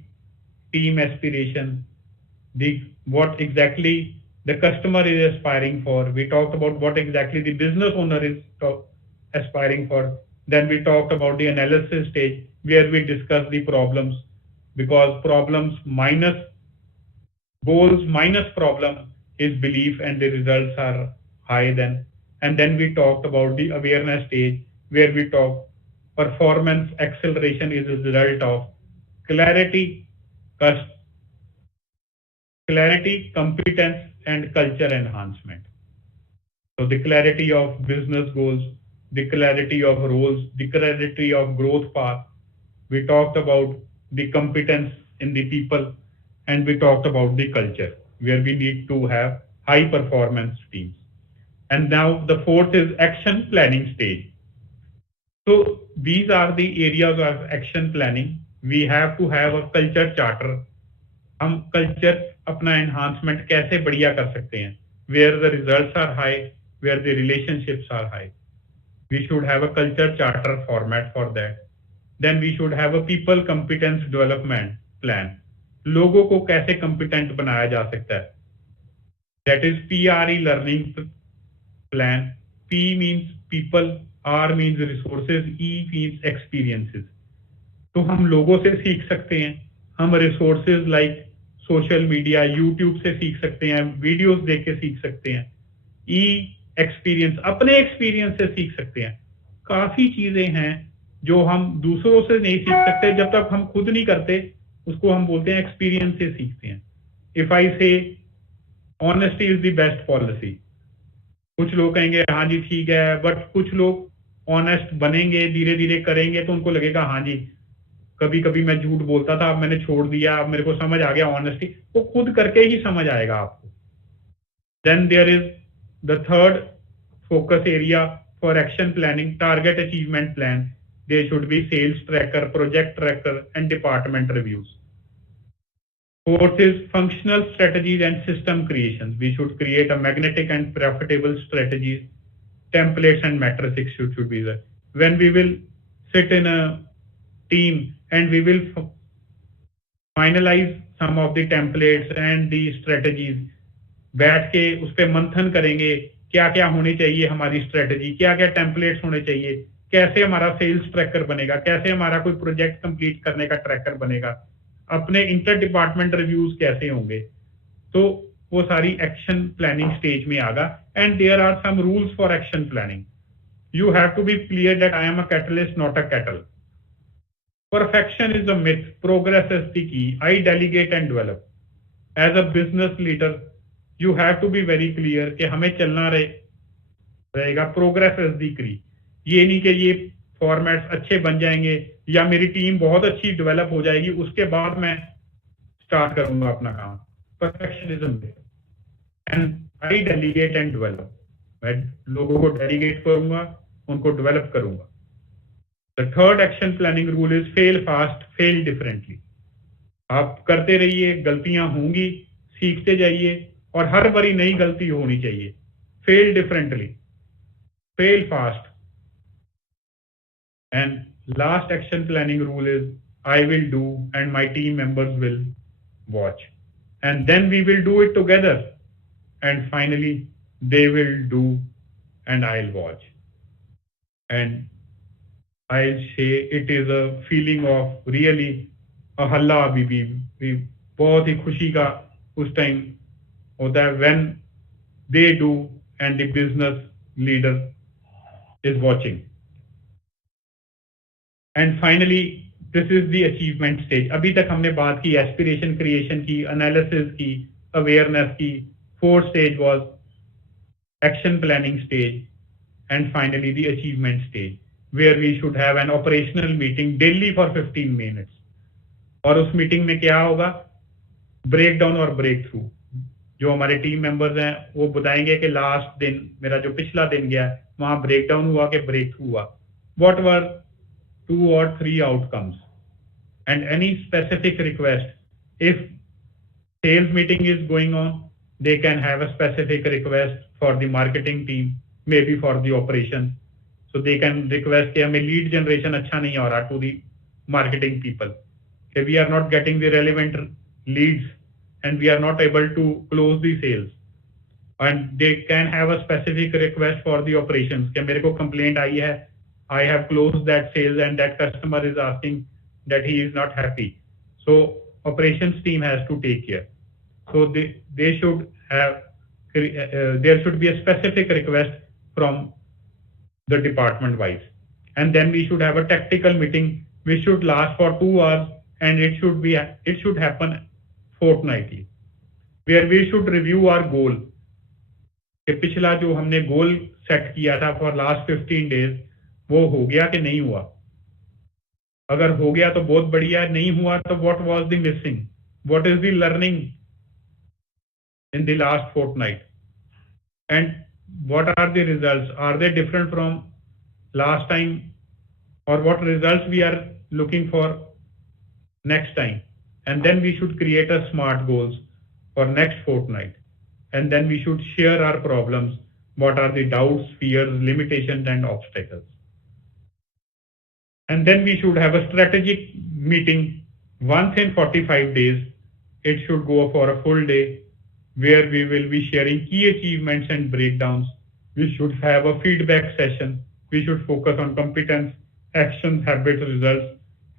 team aspiration, what exactly the customer is aspiring for. We talked about what exactly the business owner is aspiring for. Then we talked about the analysis stage where we discuss the problems, because problems minus goals minus problem is belief and the results are high then. And then we talked about the awareness stage where we talk performance acceleration is a result of clarity, clarity, competence, and culture enhancement. So the clarity of business goals, the clarity of roles, the clarity of growth path. We talked about the competence in the people, and we talked about the culture where we need to have high performance teams. And now the fourth is action planning stage. So these are the areas of action planning. We have to have a culture charter. हम culture अपना enhancement कैसे बढ़िया कर सकते हैं, where the results are high, where the relationships are high. We should have a culture charter format for that. Then we should have a people competence development plan. लोगों को कैसे competent बनाया जा सकता है. That is PRE learning plan. P means people, R means resources, E means experiences. तो हम लोगों से सीख सकते हैं, हम resources like social media, YouTube से सीख सकते हैं, वीडियोस देख के सीख सकते हैं. ई एक्सपीरियंस, अपने एक्सपीरियंस से सीख सकते हैं. काफी चीजें हैं जो हम दूसरों से नहीं सीख सकते, जब तक हम खुद नहीं करते उसको हम बोलते हैं एक्सपीरियंस से सीखते हैं. इफ आई से honesty is the best policy, कुछ लोग कहेंगे हाँ जी ठीक है, बट कुछ लोग ऑनेस्ट बनेंगे, धीरे धीरे करेंगे तो उनको लगेगा हाँ जी कभी कभी मैं झूठ बोलता था, अब मैंने छोड़ दिया, अब मेरे को समझ आ गया ऑनेस्टी. वो खुद करके ही समझ आएगा आपको. Then there is the third focus area for action planning, target achievement plan. There should be sales tracker, project tracker and department reviews. Fourth is functional strategies and system creations. We should create a magnetic and profitable strategies, templates and matrices should be there. When we will sit in a team and we will finalize some of the templates and the strategies, बैठ के उस पर मंथन करेंगे क्या क्या होने चाहिए हमारी स्ट्रेटजी, क्या क्या टेम्पलेट्स होने चाहिए, कैसे हमारा सेल्स ट्रैकर बनेगा, कैसे हमारा कोई प्रोजेक्ट कंप्लीट करने का ट्रैकर बनेगा, अपने इंटर डिपार्टमेंट रिव्यूज कैसे होंगे. तो वो सारी एक्शन प्लानिंग स्टेज में आगा. And there are some rules for action planning. You have to be clear that I am a catalyst not a cattle. Perfection is a myth, progress is the key. I delegate and develop. As a business leader, you have to be very clear कि हमें चलना रहेगा. Progress is the key. ये नहीं कि ये formats अच्छे बन जाएंगे या मेरी टीम बहुत अच्छी डेवलप हो जाएगी उसके बाद मैं स्टार्ट करूंगा अपना काम. Perfection is a myth. And I delegate and develop. मैं लोगों को डेलीगेट करूंगा, उनको डेवलप करूंगा. The third action planning rule is fail fast, fail differently. आप करते रहिए, गलतियां होंगी, सीखते जाइए और हर बारी नई गलती होनी चाहिए. Fail differently, fail fast. And last action planning rule is I will do and my team members will watch. And then we will do it together. And finally, they will do and I'll watch. And I'll say it is a feeling of really a हल्ला भी बहुत ही खुशी का उस time होता है when they do and the business leader is watching. And finally this is the achievement stage. अभी तक हमने बात की एस्पिरेशन क्रिएशन की, एनालिसिस की, अवेयरनेस की. Fourth stage was action planning stage and finally the achievement stage where we should have an operational meeting daily for 15 minutes. और उस मीटिंग में क्या होगा, ब्रेक डाउन और ब्रेक थ्रू. जो हमारे टीम मेंबर्स हैं वो बताएंगे कि लास्ट दिन मेरा जो पिछला दिन गया वहां ब्रेक डाउन हुआ कि ब्रेक थ्रू हुआ. What were 2 or 3 outcomes and any specific request. If sales meeting is going on, they can have a specific request for the marketing team, maybe for the operations. So they can request कि हमें lead generation अच्छा नहीं हो रहा to the marketing people. कि we are not getting the relevant leads and we are not able to close the sales. And they can have a specific request for the operations कि मेरे को complaint आई है I have closed that sales and that customer is asking that he is not happy. So operations team has to take care. So they should have, there should be a specific request from the department wise. And then we should have a tactical meeting which should last for 2 hours, and it should happen fortnightly, where we should review our goal कि पिछला जो हमने goal set किया था for last 15 days वो हो गया कि नहीं हुआ. अगर हो गया तो बहुत बढ़िया, नहीं हुआ तो what was the missing, what is the learning in the last fortnight, and what are the results, are they different from last time, or what results we are looking for next time. And then we should create a smart goals for next fortnight, and then we should share our problems, what are the doubts, fears, limitations and obstacles. And then we should have a strategic meeting once in 45 days. It should go for a full day, where we will be sharing key achievements and breakdowns. We should have a feedback session. We should focus on competence, actions, habits, results,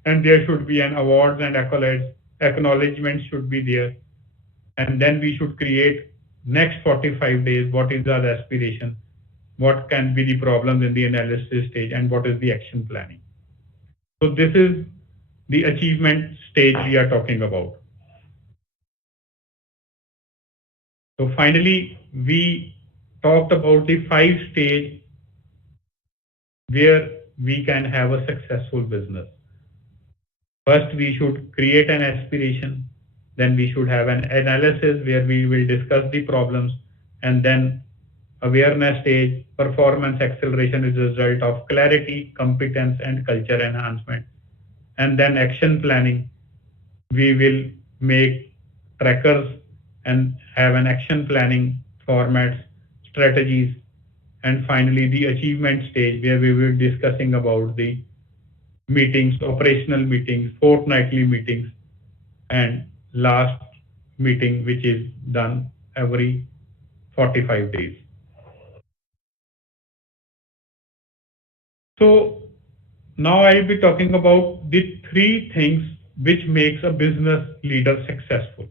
and there should be an awards and accolades. Acknowledgements should be there. And then we should create next 45 days, what is our aspiration, what can be the problems in the analysis stage, and what is the action planning. So this is the achievement stage we are talking about. So finally, we talked about the 5 stage where we can have a successful business. First, we should create an aspiration. Then we should have an analysis where we will discuss the problems, and then awareness stage. Performance acceleration is a result of clarity, competence, and culture enhancement. And then action planning. We will make trackers and have an action planning formats, strategies, and finally the achievement stage where we will be discussing about the meetings, operational meetings, fortnightly meetings, and last meeting which is done every 45 days. So now I will be talking about the 3 things which makes a business leader successful.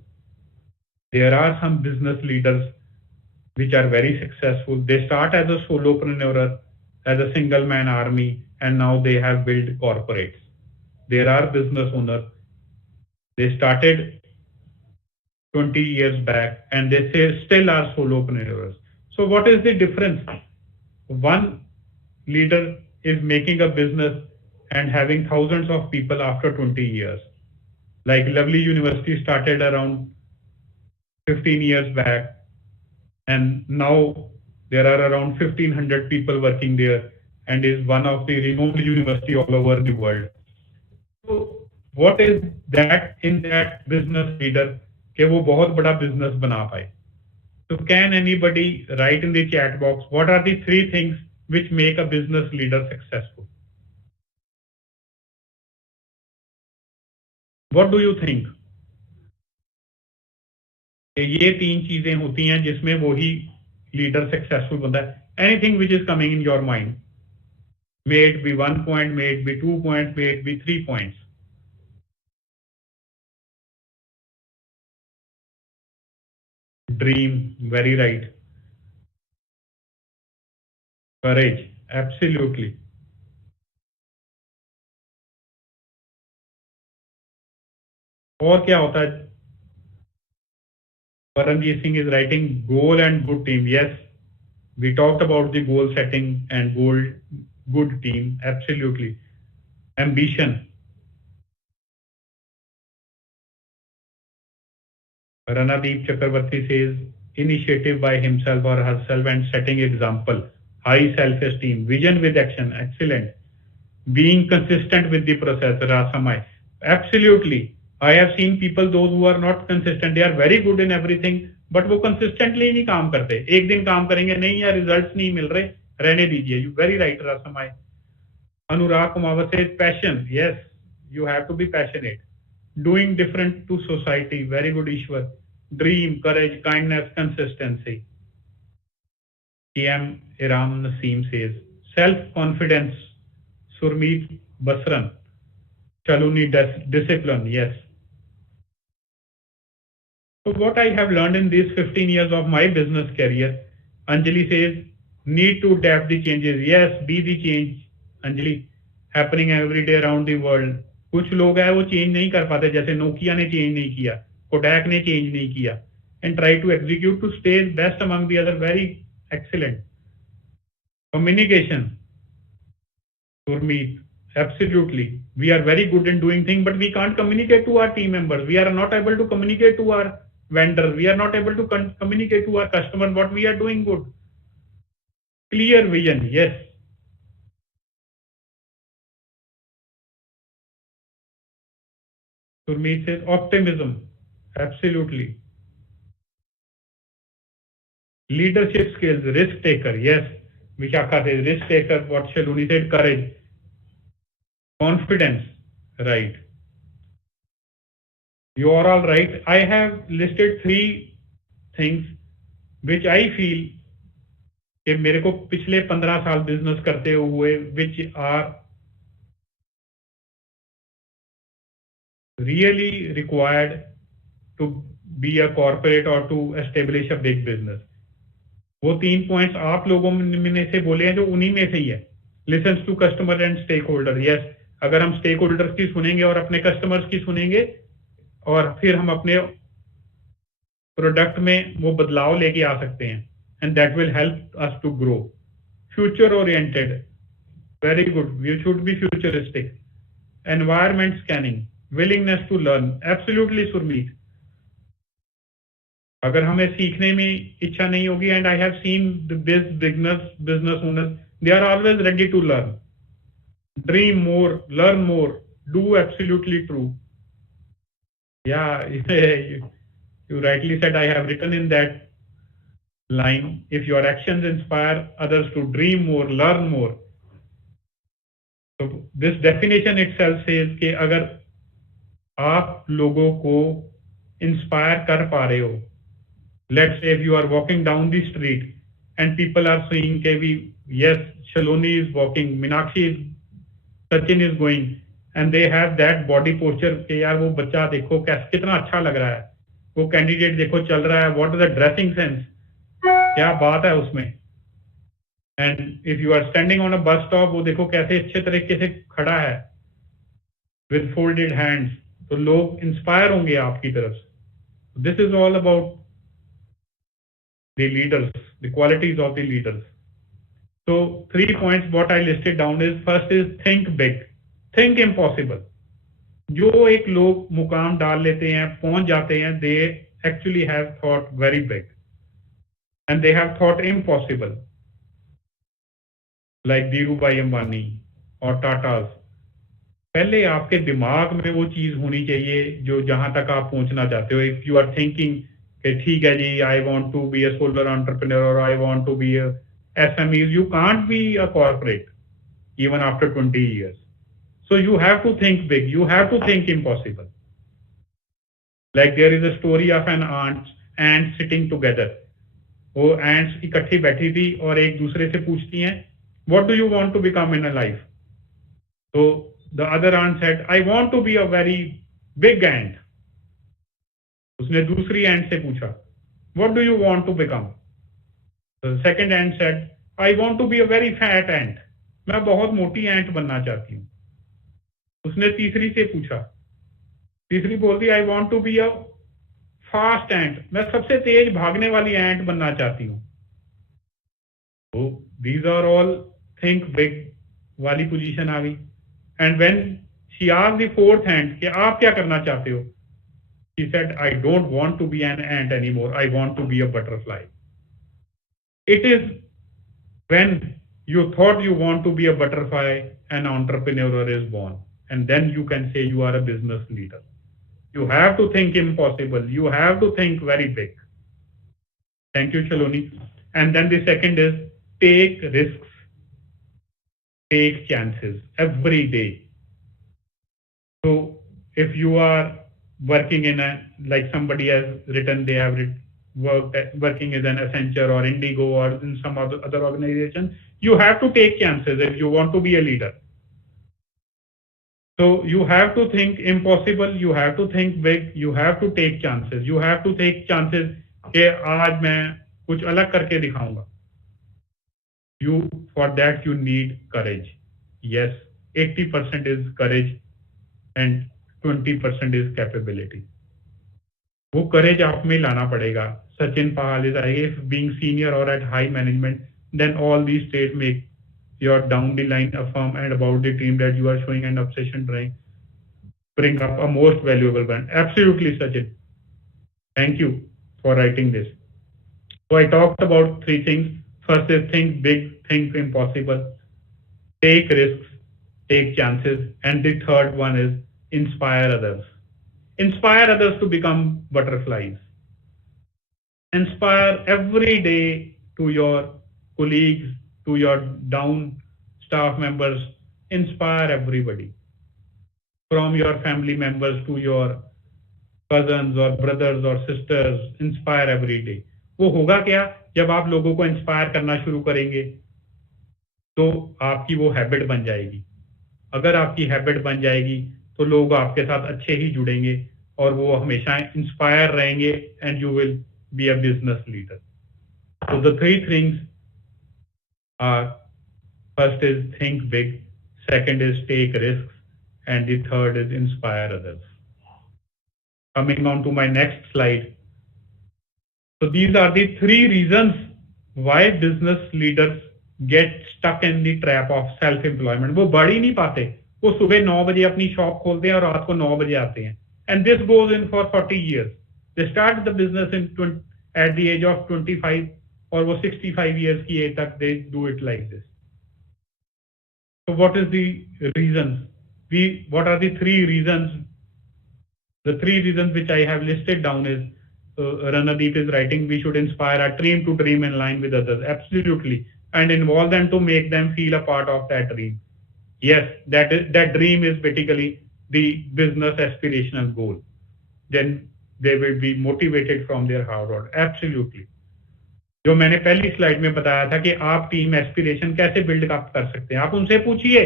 There are some business leaders which are very successful. They start as a solopreneur, as a single man army, and now they have built corporates. There are business owners. They started 20 years back and they still are solopreneurs. So what is the difference? One leader is making a business and having thousands of people after 20 years. Like Lovely University started around 15 years back, and now there are around 1500 people working there and is one of the renowned university all over the world. So what is that in that business leader कि वो बहुत बड़ा business बना पाए? So can anybody write in the chat box what are the 3 things which make a business leader successful? What do you think? ये 3 चीजें होती हैं जिसमें वही लीडर सक्सेसफुल बनता है. Anything which is coming in your mind, may it be 1 point, may it be 2 points, may it be 3 points. Dream, very right. Courage, absolutely. और क्या होता है? Paramjit Singh is writing goal and good team. Yes, we talked about the goal setting and good team. Absolutely. Ambition. Ranadeep Chakrabarti says initiative by himself or herself and setting example. High self-esteem. Vision with action. Excellent. Being consistent with the process. Rasamai. Absolutely. I have seen people, those who are not consistent, they are very good in everything, but वो consistently नहीं काम करते. एक दिन काम करेंगे, नहीं यार results नहीं मिल रहे, रहने दीजिए. You very right, Rasamai. Anurag Kumawat says passion. Yes, you have to be passionate. Doing different to society. Very good, Ishwar. Dream, courage, kindness, consistency. TM Iram Naseem says self-confidence Surmeet Basran. Chaluni discipline, yes. So what I have learned in these 15 years of my business career, Anjali says, need to adapt the changes. Yes, be the change, Anjali, happening every day around the world. कुछ लोग हैं वो change नहीं कर पाते, जैसे Nokia ने change नहीं किया, कोडैक ने चेंज नहीं किया, and try to execute to stay best among the other. Very excellent. Communication, Gurmeet, absolutely. We are very good in doing things, but we can't communicate to our team members. We are not able to communicate to our vendors. We are not able to communicate to our customers what we are doing good. Clear vision, yes. Gurmeet says optimism, absolutely. Leadership skills, risk taker, yes. Vishakha says risk taker. What Shaluni said, courage. Confidence, right. You are all right. I have listed 3 things which I feel कि मेरे को पिछले 15 साल business करते हुए which are really required to be a corporate or to establish a big business. वो 3 points आप लोगों में से बोले हैं जो उन्हीं में से ही है. Listens to customer and stakeholder. Yes, अगर हम स्टेक होल्डर्स की सुनेंगे और अपने कस्टमर्स की सुनेंगे और फिर हम अपने प्रोडक्ट में वो बदलाव लेके आ सकते हैं, and that will help us to grow. Future oriented, very good, we should be futuristic. Environment scanning, willingness to learn, absolutely Surmeet. अगर हमें सीखने में इच्छा नहीं होगी, and I have seen business owners, they are always ready to learn. Dream more, learn more, do absolutely true. Yeah, you rightly said, I have written in that line, if your actions inspire others to dream more, learn more. So this definition itself says कि अगर आप लोगों को inspire कर पा रहे हो, let's say if you are walking down the street and people are saying कि yes, Shaloni is walking, Meenakshi is, Sachin is going, and they have that body posture कि यार वो बच्चा देखो कैसे कितना अच्छा लग रहा है, वो कैंडिडेट देखो चल रहा है, what is the dressing sense, क्या बात है उसमें. And if you are standing on a bus stop, वो देखो कैसे अच्छे तरीके से खड़ा है with folded hands, तो लोग इंस्पायर होंगे आपकी तरफ से. This is all about the leaders, the qualities of the leaders. So 3 points what I listed down is, first is think big, think impossible. जो एक लोग मुकाम डाल लेते हैं, पहुंच जाते हैं, they actually have thought very big and they have thought impossible, like Dhirubhai Ambani or Tatas. पहले आपके दिमाग में वो चीज होनी चाहिए जो जहां तक आप पहुंचना चाहते हो. If you are thinking कि ठीक है जी, I want to be a solar entrepreneur or I want to be a SMEs, you can't be a corporate even after 20 years. So you have to think big, you have to think impossible. Like there is a story of an ant sitting together. वो ants इकट्ठी बैठी थी और एक दूसरे से पूछती हैं, what do you want to become in a life? So the other ant said, I want to be a very big ant. उसने दूसरी ant से पूछा, what do you want to become? The second ant said, I want to be a very fat ant. मैं बहुत मोटी ant बनना चाहती हूँ. उसने तीसरी से पूछा, तीसरी बोलती, I want to be a fast ant. मैं सबसे तेज भागने वाली ant बनना चाहती हूँ. So these are all think big वाली पोजीशन आ गई. And when she asked the fourth ant कि आप क्या करना चाहते हो, she said, I don't want to be an ant anymore. I want to be a butterfly. It is when you thought you want to be a butterfly, an entrepreneur is born, and then you can say you are a business leader. You have to think impossible. You have to think very big. Thank you, Shaloni. And then the second is take risks, take chances every day. So if you are working in a, like somebody has written, they have working as an Accenture or Indigo or in some other organization, you have to take chances if you want to be a leader. So you have to think impossible, you have to think big, you have to take chances. You have to take chances कि आज मैं कुछ अलग करके दिखाऊंगा. For that you need courage. Yes, 80% is courage and 20% is capability. वो courage आप में लाना पड़ेगा. Sachin Pahal is if being senior or at high management, then all these traits make your down the line affirm and about the team that you are showing an obsession trying bring up a most valuable brand. Absolutely, Sachin. Thank you for writing this. So I talked about three things. First is think big, think impossible, take risks, take chances, and the third one is inspire others. Inspire others to become butterflies. Inspire every day to your colleagues, to your down staff members. Inspire everybody. From your family members to your cousins or brothers or sisters, inspire every day. वो होगा क्या जब आप लोगों को inspire करना शुरू करेंगे तो आपकी वो हैबिट बन जाएगी. अगर आपकी हैबिट बन जाएगी तो लोग आपके साथ अच्छे ही जुड़ेंगे और वो हमेशा इंस्पायर रहेंगे and you will be a business leader. So the three things are: first is think big, second is take risks, and the third is inspire others. Coming on to my next slide. So these are the three reasons why business leaders get stuck in the trap of self-employment. वो बढ़ ही नहीं पाते. वो सुबह 9 बजे अपनी shop खोलते हैं और रात को 9 बजे आते हैं. And this goes in for 40 years. They start the business at the age of 25 और वो 65 years की एज तक they do it like this. So what is the reasons? What are the three reasons? The three reasons which I have listed down is Ranadeep is writing, we should inspire our team to dream in line with others. Absolutely. And involve them to make them feel a part of that dream. Yes, that dream is basically the business aspirational goal. Then they will be motivated from their hard work. Absolutely. जो मैंने पहली slide में बताया था कि आप team aspiration कैसे build up कर सकते हैं. आप उनसे पूछिए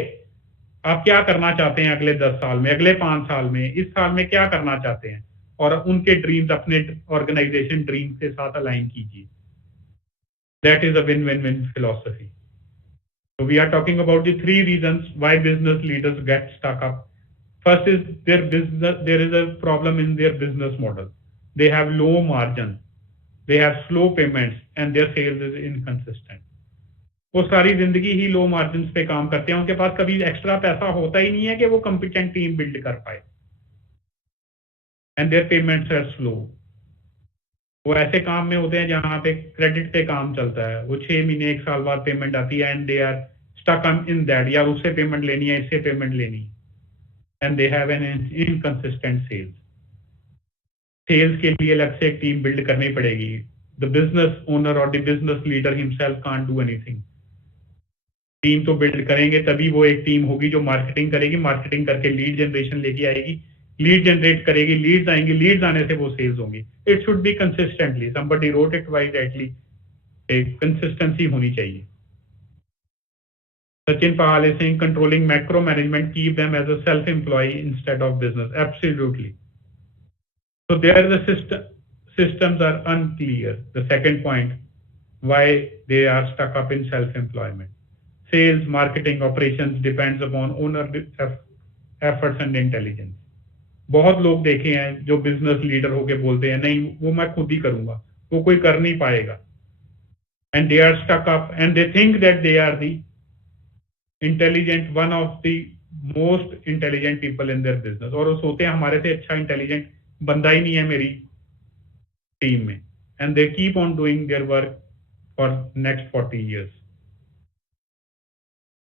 आप क्या करना चाहते हैं अगले 10 साल में, अगले 5 साल में, इस साल में क्या करना चाहते हैं और उनके ड्रीम्स अपने ऑर्गेनाइजेशन ड्रीम के साथ अलाइन कीजिए. That is a win-win-win philosophy. So we are talking about the three reasons why business leaders get stuck up. First is there is a problem in their business model. They have low margin, they have slow payments and their sales is inconsistent. वो सारी जिंदगी ही low margin पे काम करते हैं. उनके पास कभी extra पैसा होता ही नहीं है कि वो कॉम्पिटेंट टीम बिल्ड कर पाए. And their payments are slow. वो ऐसे काम में होते हैं जहां पे क्रेडिट पे काम चलता है. वो 6 महीने 1 साल बाद पेमेंट आती है and they are stuck in that. या उससे पेमेंट लेनी है, इससे पेमेंट लेनी है. And they have an inconsistent sales. Sales के लिए अलग से एक टीम बिल्ड करनी पड़ेगी. द बिजनेस ओनर और the business leader himself can't do anything. Team तो बिल्ड करेंगे तभी वो एक टीम होगी जो मार्केटिंग करेगी, मार्केटिंग करके लीड जनरेशन लेके आएगी, लीड जनरेट करेगी, लीड्स आएंगे, लीड्स आने से वो सेल्स होंगी. It should B consistently. Somebody wrote it widely. एक कंसिस्टेंसी होनी चाहिए. Sachin Pahal is saying controlling macro management, keep them as a self-employee instead of business. Absolutely. So there the systems are unclear. The second point, why they are stuck up in self-employment. Sales, marketing, operations depends upon owner efforts and intelligence. बहुत लोग देखे हैं जो business leader होके बोलते हैं नहीं वो मैं खुद ही करूंगा, वो कोई कर नहीं पाएगा. And they are stuck up and they think that they are the intelligent, one of the most intelligent people in their business. और वो सोचते हैं हमारे से अच्छा इंटेलिजेंट बंदा ही नहीं है मेरी टीम में. And they keep on doing their work for next 40 years.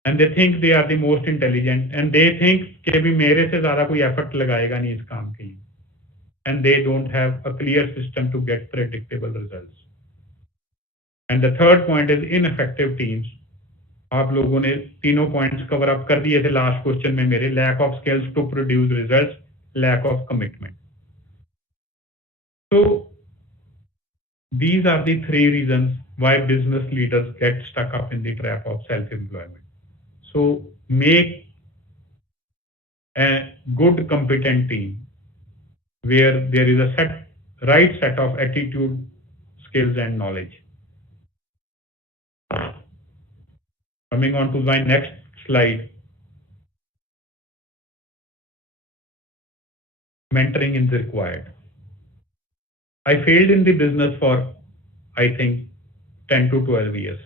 And they think they are the most intelligent and they think कि भी मेरे से ज्यादा कोई एफर्ट लगाएगा नहीं इस काम के लिए. And they don't have a clear system to get predictable results. And the third point is ineffective teams. आप लोगों ने तीनों पॉइंट्स कवर अप कर दिए थे लास्ट क्वेश्चन में मेरे. Lack of skills to produce results, lack of commitment. So these are the three reasons why business leaders get stuck up in the trap of self-employment. So make a good competent team where there is a right set of attitude, skills and knowledge. Coming on to my next slide, mentoring is required. I failed in the business for, I think, 10 to 12 years.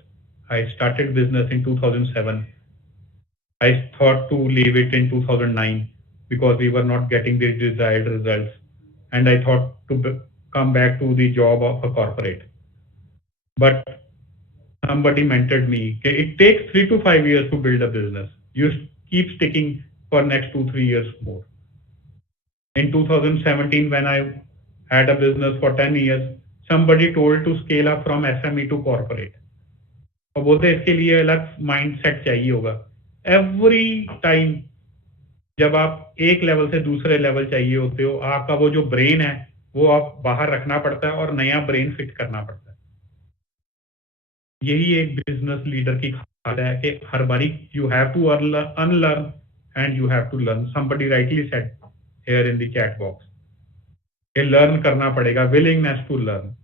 I started business in 2007. I thought to leave it in 2009 because we were not getting the desired results. And I thought to come back to the job of a corporate. But somebody mentored me. It takes 3 to 5 years to build a business. You keep sticking for next 2-3 years more. In 2017, when I had a business for 10 years, somebody told to scale up from SME to corporate. और बोलते इसके लिए अलग mindset चाहिए होगा. Every time जब आप एक लेवल से दूसरे लेवल चाहिए होते हो, आपका वो जो ब्रेन है वो आप बाहर रखना पड़ता है और नया ब्रेन फिट करना पड़ता है. यही एक बिजनेस लीडर की खासियत है कि हर बारी you have to unlearn and you have to learn. Somebody rightly said here in the chat box कि लर्न करना पड़ेगा, विलिंगनेस टू लर्न.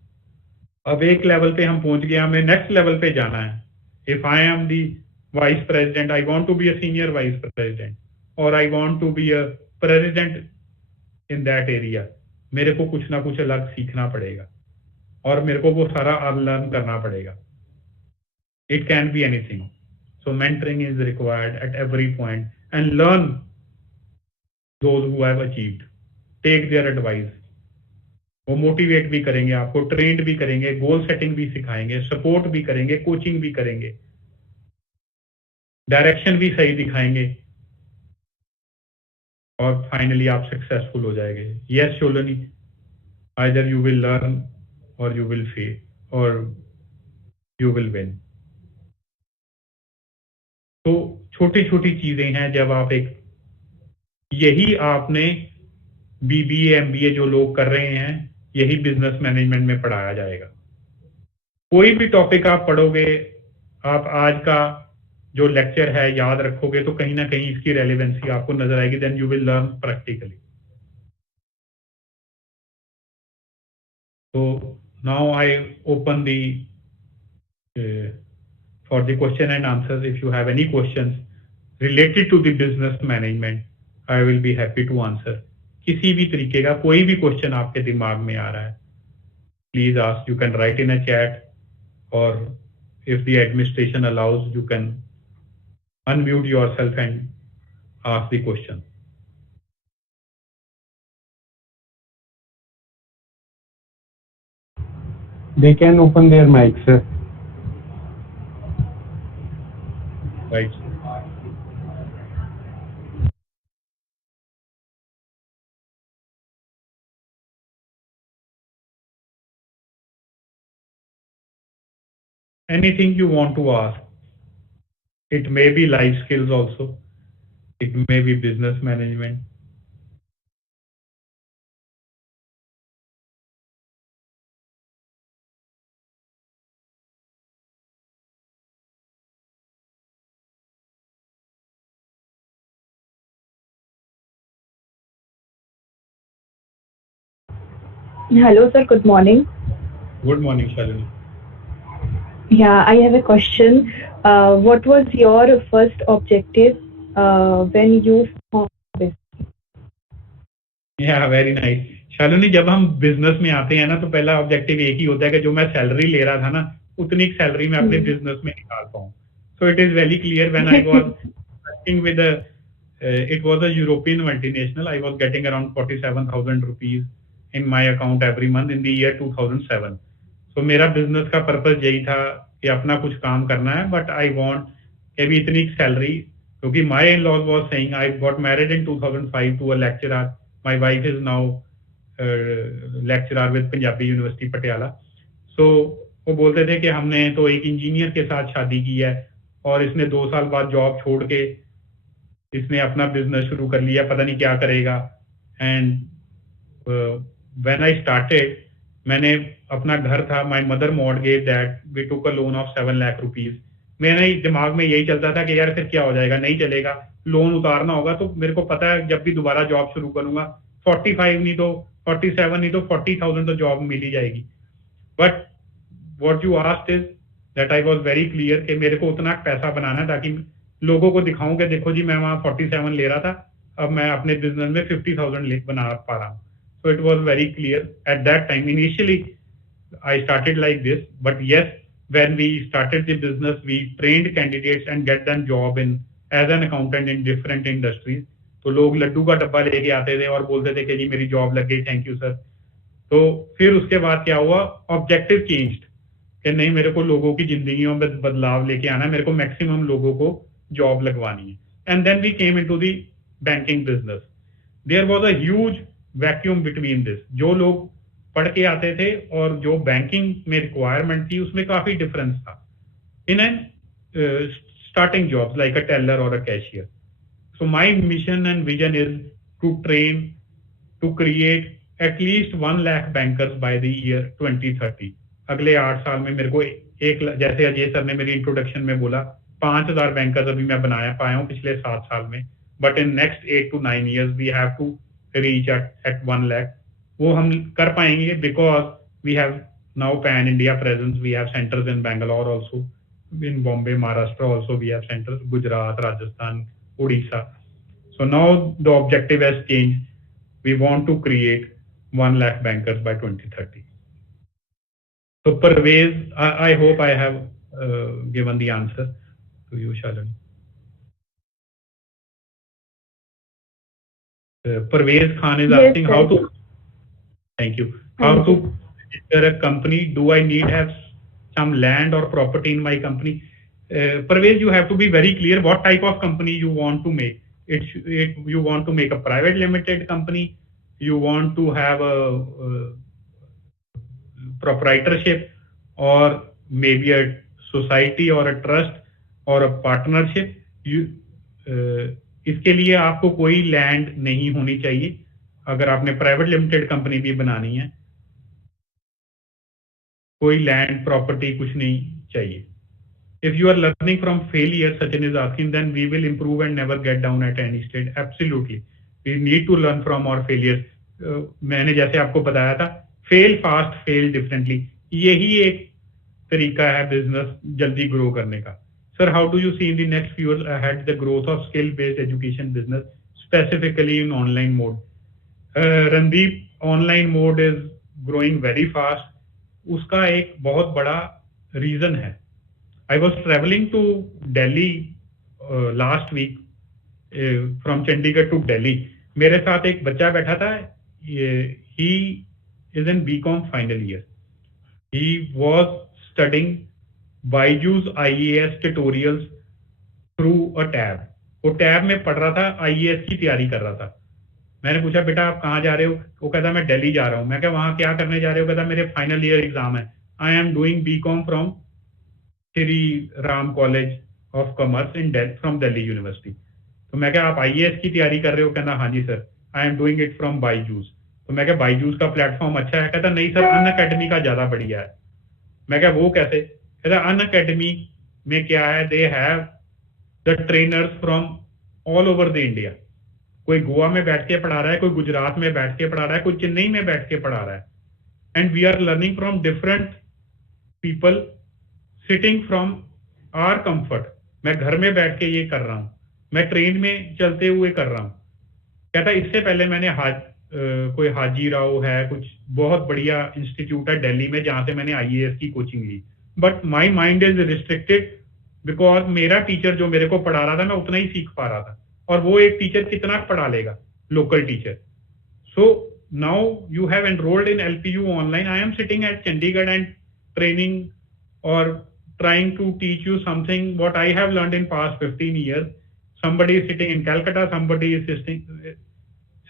अब एक लेवल पे हम पहुंच गए, हमें नेक्स्ट लेवल पे जाना है. If I am the vice president, I want to be a senior vice president और I want to be a president in that area. मेरे को कुछ ना कुछ अलग सीखना पड़ेगा और मेरे को वो सारा अनलर्न करना पड़ेगा. It can be anything. So mentoring is required at every point and learn those who have achieved. Take their advice. वो मोटिवेट भी करेंगे, आपको ट्रेंड भी करेंगे, गोल सेटिंग भी सिखाएंगे, सपोर्ट भी करेंगे, कोचिंग भी करेंगे, डायरेक्शन भी सही दिखाएंगे और फाइनली आप सक्सेसफुल हो जाएंगे. Yes Sholni, either you will learn और यू विल फेल और यू विल विन. तो छोटी छोटी चीजें हैं. जब आप यही आपने बीबीए एमबीए जो लोग कर रहे हैं, यही बिजनेस मैनेजमेंट में पढ़ाया जाएगा. कोई भी टॉपिक आप पढ़ोगे, आप आज का जो लेक्चर है याद रखोगे तो कहीं ना कहीं इसकी रेलेवेंसी आपको नजर आएगी. Then you will learn practically. तो now I open the for the question and answers. If you have any questions related to the business management, I will be happy to answer. किसी भी तरीके का कोई भी क्वेश्चन आपके दिमाग में आ रहा है, please ask. You can write in a chat or if the administration allows, you can unmute yourself and ask the question. They can open their mic, sir. Right. Anything you want to ask. It may be life skills also. It may be business management. Hello, sir. Good morning. Good morning, Shalini. Yeah, I have a question. What was your first objective when you formed this? Yeah, very nice. Shalini, जब हम business में आते हैं ना तो पहला objective एक ही होता है कि जो मैं सैलरी ले रहा था ना उतनी सैलरी मैं अपने बिजनेस में निकाल पाऊँ. So it is very clear when I was working with it was a European multinational. I was getting around 47,000 rupees in my account every month in the year 2007. So मेरा business का purpose यही था कि अपना कुछ काम करना है, but I want कि भी इतनी सैलरी, क्योंकि my in-laws was saying I got married in 2005 to a lecturer. My wife is now lecturer with Punjabi university Patiala. So वो बोलते थे कि हमने तो एक इंजीनियर के साथ शादी की है और इसने 2 साल बाद जॉब छोड़ के इसने अपना बिजनेस शुरू कर लिया, पता नहीं क्या करेगा. एंड व्हेन आई स्टार्टेड, मैंने अपना घर था, my mother mortgage that, we took a loan of 7 lakh rupees मेरे दिमाग में यही चलता था कि यार फिर क्या हो जाएगा, नहीं चलेगा, लोन उतारना होगा। तो मेरे को पता है जब भी दोबारा जॉब शुरू करूंगा 45 नहीं तो 47 नहीं तो 40,000 तो जॉब मिल ही जाएगी। But what you asked is that I was very clear कि मेरे को उतना पैसा बनाना है ताकि लोगों को दिखाऊं कि देखो जी मैं वहां 47 ले रहा था, अब मैं अपने बिजनेस में 50,000 बना पा रहा हूँ। So it was very clear at that time. Initially I started like this, but yes, when we started the business, we trained candidates and get them job in as an accountant in different industries. तो लोग लड्डू का डब्बा लेके आते थे और बोलते थे कि जी मेरी जॉब लग गई, थैंक यू सर। तो फिर उसके बाद क्या हुआ, ऑब्जेक्टिव चेंज्ड कि नहीं, मेरे को लोगों की जिंदगियों में बदलाव लेके आना है, मेरे को मैक्सिमम लोगों को जॉब लगवानी है। And then we came into the banking business. There was a huge vacuum between this. जो लोग पढ़ के आते थे और जो बैंकिंग में रिक्वायरमेंट थी उसमें काफी डिफरेंस था in an starting jobs like a teller or a cashier. So my mission and vision is to train, to create at least 1 lakh bankers by the year 2030. अगले 8 साल में मेरे को जैसे अजय सर ने मेरी इंट्रोडक्शन में बोला 5,000 बैंकर्स अभी मैं बनाया पाया हूँ पिछले 7 साल में, but in next 8 to 9 years we have to reach at 1 lakh. वो हम कर पाएंगे because we have now pan India presence. We have centers in Bangalore also, in Bombay, Maharashtra also we have centers, Gujarat, Rajasthan, Odisha. So now the objective has changed. We want to create 1 lakh bankers by 2030. So Parvez, I hope I have given the answer to you, Shalini. Parvez Khan is asking how to. Thank you. How to register a company? Do I need have some land or property in my company? Parvez, you have to be very clear what type of company you want to make. You want to make a private limited company. You want to have a proprietorship or maybe a society or a trust or a partnership. इसके लिए आपको कोई land नहीं होनी चाहिए अगर आपने private limited company भी बनानी है। कोई लैंड प्रॉपर्टी कुछ नहीं चाहिए। If you are learning from failure, Sachin is asking, then we will improve and never get down at any stage. Absolutely, we need to learn from our failures. मैंने जैसे आपको बताया था, fail fast, fail differently. यही एक तरीका है business जल्दी ग्रो करने का। Sir, how do you see in the next few years ahead the growth of skill-based education business, specifically in online mode? Randeep, online mode is growing very fast. उसका एक बहुत बड़ा रीजन है। I was traveling to Delhi last week from Chandigarh to Delhi. मेरे साथ एक बच्चा बैठा था। He is in BCom final year. He was studying Byju's IAS tutorials through a tab. वो टैब में पढ़ रहा था, IAS की तैयारी कर रहा था। मैंने पूछा बेटा आप कहाँ जा रहे हो? वो कहता मैं दिल्ली जा रहा हूँ। मैं कहा वहाँ क्या करने जा रहे हो? कहता मेरे फाइनल ईयर एग्जाम है। I am doing BCom from Shri Ram college of commerce in from Delhi university. तो मैं क्या आप आईएएस की तैयारी कर रहे हो? कहना हाँ जी sir, I am doing it from Byju's. तो मैं क्या बाईजूस का प्लेटफॉर्म अच्छा है? कहता नहीं सर, अन अकेडमी का ज्यादा बढ़िया है। मैं क्या वो कैसे? कहता अन अकेडमी में क्या है, they have the trainers from all over the India. कोई गोवा में बैठ के पढ़ा रहा है, कोई गुजरात में बैठ के पढ़ा रहा है, कोई चेन्नई में बैठ के पढ़ा रहा है। And we are learning from different people sitting from our comfort. मैं घर में बैठ के ये कर रहा हूँ, मैं ट्रेन में चलते हुए कर रहा हूँ। कहता इससे पहले मैंने कोई हाजी राव है, कुछ बहुत बढ़िया इंस्टीट्यूट है दिल्ली में जहां से मैंने आईएएस की कोचिंग ली, but my mind is restricted because मेरा टीचर जो मेरे को पढ़ा रहा था मैं उतना ही सीख पा रहा था, और वो एक टीचर कितना पढ़ा लेगा, local teacher. So now you have enrolled in LPU online. I am sitting at Chandigarh and training और trying to teach you something what I have learned in past 15 years. Somebody is sitting in Calcutta, somebody is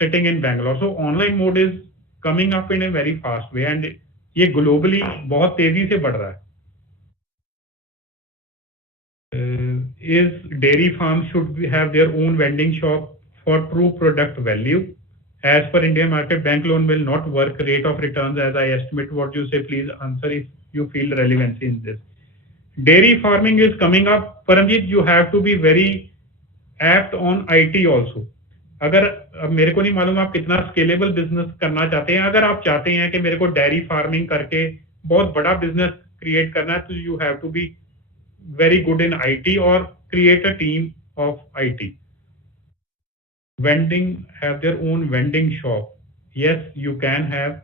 sitting in Bangalore. So online mode is coming up in a very fast way and ये globally बहुत तेजी से बढ़ रहा है। Is dairy farms should have their own vending shop for true product value? As per Indian market, bank loan will not work. Rate of returns as I estimate. What you say, please answer if you feel relevancy in this. dairy farming is coming up. Paramjit, you have to be very apt on IT also. अगर अब मेरे को नहीं मालूम आप कितना scalable business करना चाहते हैं, अगर आप चाहते हैं कि मेरे को डेयरी फार्मिंग करके बहुत बड़ा बिजनेस क्रिएट करना है, तो you have to be very good in IT और create a team of IT. Vending have their own vending shop. Yes, you can have.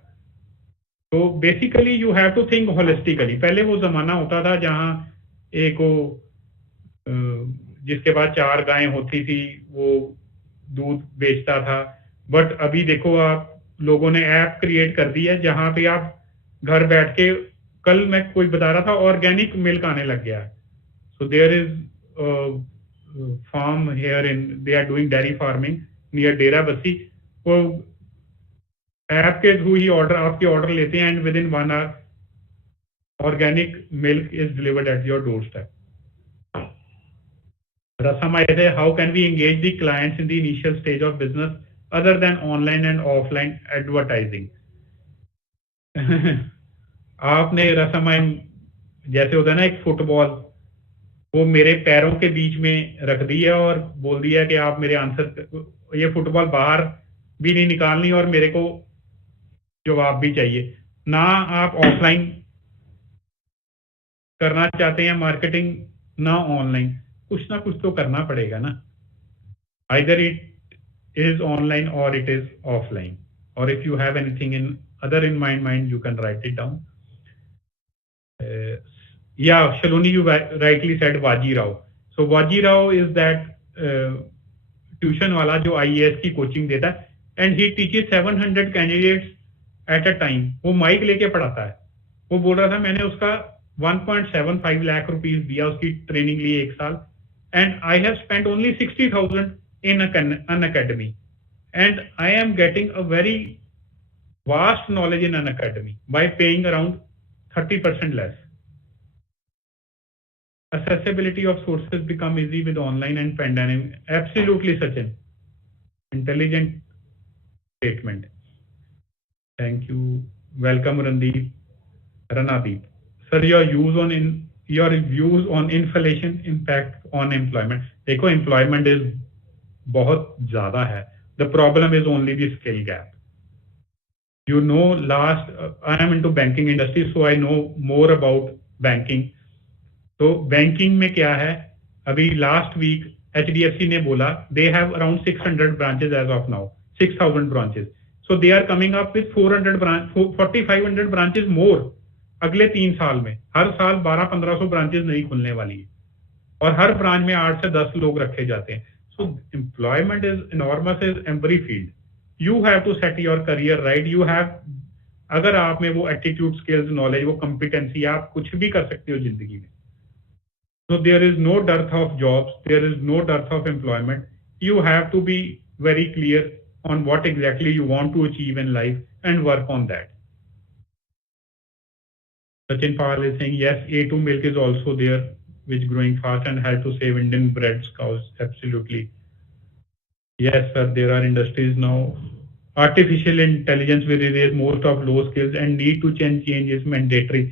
So basically you have to think holistically. पहले वो जमाना होता था जहां एक वो जिसके पास 4 गायें होती थी वो दूध बेचता था, बट अभी देखो आप लोगों ने ऐप क्रिएट कर दी है जहां पे आप घर बैठ के, कल मैं कोई बता रहा था ऑर्गेनिक मिल्क आने लग गया है. So there is farm here in they are doing dairy farming near Dera Bassi. वो ऐप के थ्रू ही आपके ऑर्डर लेते हैं and within 1 hour organic milk is delivered at your doorstep. Rasama is how can we engage the clients in the initial stage of business other than online and offline advertising. आपने रसमा जैसे होता है ना एक football, वो मेरे पैरों के बीच में रख दी है और बोल दिया कि आप मेरे आंसर, ये फुटबॉल बाहर भी नहीं निकालनी और मेरे को जवाब भी चाहिए ना. आप ऑफलाइन करना चाहते हैं मार्केटिंग ना ऑनलाइन, कुछ ना कुछ तो करना पड़ेगा ना. आइदर इट इज ऑनलाइन और इट इज ऑफलाइन, और if you have anything in other in mind you can write it down. Yeah, Shaloni, you rightly said Vaji Rao. So Vaji Rao is that tuition wala जो IAS की coaching देता है, and he teaches 700 candidates at a time. वो mic लेके पढ़ाता है. वो बोल रहा था मैंने उसका 1.75 लाख रुपीस दिया उसकी ट्रेनिंग लिए 1 साल, and I have spent only 60,000 in an academy, and I am getting a very vast knowledge in an academy by paying around 30% less. Accessibility of sources become easy with online and pandemic. Absolutely, Sachin. Intelligent statement. Thank you. Welcome, Ranadeep. Sir, your views on inflation impact on employment. देखो, employment is बहुत ज़्यादा है. The problem is only the skill gap. You know, I am into banking industry, so I know more about banking. तो banking में क्या है, अभी last week HDFC ने बोला they have around 600 branches as of now, 6000 branches. So they are coming up with 4500 branches more अगले 3 साल में. हर साल 1200-1500 ब्रांचेस नहीं खुलने वाली है और हर ब्रांच में 8 से 10 लोग रखे जाते हैं. So employment is enormous is every field. You have to set your career right. You have, अगर आप में वो एटीट्यूड, स्किल्स, नॉलेज, वो कॉम्पिटेंसी, आप कुछ भी कर सकते हो जिंदगी में. So there is no dearth of jobs, there is no dearth of employment. You have to be very clear on what exactly you want to achieve in life and work on that. Sachin Pal is saying, yes, A2 milk is also there, which growing fast and help to save Indian bread cows. Absolutely. Yes, sir, there are industries now. Artificial intelligence will erase most of low skills and need to change is mandatory.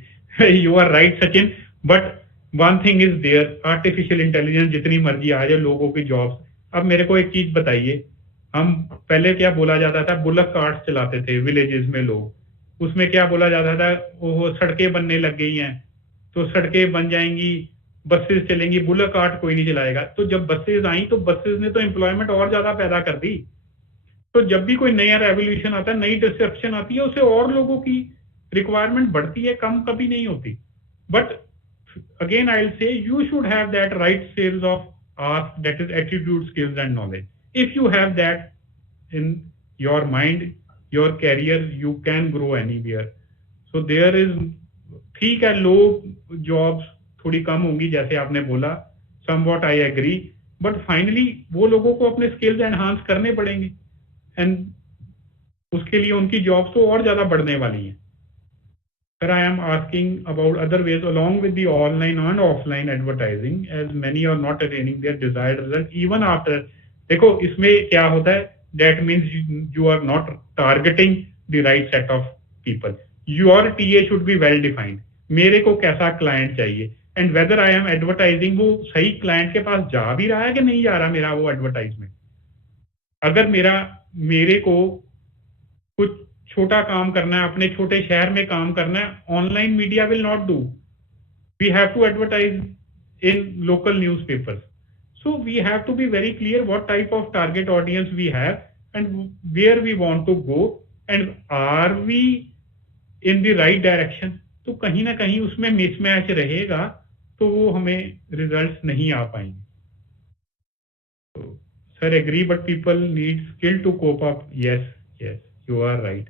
You are right, Sachin, but one thing is there, artificial intelligence जितनी मर्जी आ जाए लोगों की jobs. अब मेरे को एक चीज बताइए, हम पहले क्या बोला जाता था, बुलक कार्ट्स चलाते थे विलेजेस में लोग, उसमें क्या बोला जाता था, वो सड़कें बनने लग गई हैं तो सड़कें बन जाएंगी, बसेस चलेंगी, बुलक कार्ट कोई नहीं चलाएगा. तो जब बसेस आई तो बसेस ने तो एम्प्लॉयमेंट और ज्यादा पैदा कर दी. तो जब भी कोई नया रेवोल्यूशन आता है, नई डिस्ट्रप्शन आती है, उससे और लोगों की रिक्वायरमेंट बढ़ती है, कम कभी नहीं होती. But again I'll say you should have that right skills of ask, that is attitude, skills and knowledge. If you have that in your mind, your career, you can grow anywhere. So there is, ठीक है, लो jobs थोड़ी कम होंगी जैसे आपने बोला, somewhat I agree, but finally वो लोगों को अपने स्किल्स एनहांस करने पड़ेंगे एंड उसके लिए उनकी जॉब्स तो और ज्यादा बढ़ने वाली हैं. Sir, I am asking about other ways along with the online and offline advertising, as many are not attaining their desired result even after. देखो इसमें क्या होता है, that means you are not targeting the right set of people. Your TA should be well defined. मेरे को कैसा client चाहिए, and whether I am advertising वो सही क्लाइंट के पास जा भी रहा है कि नहीं जा रहा मेरा वो एडवर्टाइजमेंट। अगर मेरे को कुछ छोटा काम करना है, अपने छोटे शहर में काम करना है, online media will not do, we have to advertise in local newspapers. So we have to be very clear what type of target audience we have and where we want to go and are we in the right direction. तो कहीं ना कहीं उसमें mismatch रहेगा तो वो हमें results नहीं आ पाएंगे। तो sir agree but people need skill to cope up. Yes yes you are right.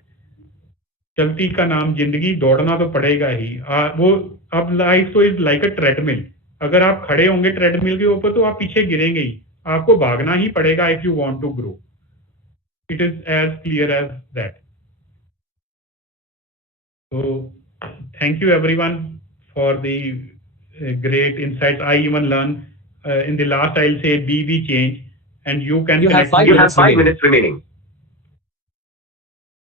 चलती का नाम जिंदगी, दौड़ना तो पड़ेगा ही। वो अब लाइफ तो इज लाइक अ ट्रेडमिल। अगर आप खड़े होंगे ट्रेडमिल के ऊपर तो आप पीछे गिरेंगे ही, आपको भागना ही पड़ेगा if you want to grow. It is as clear as that. So thank you everyone for the great insights. I even learned in the last I'll say BB change and you can You have connect 5 me. minutes remaining.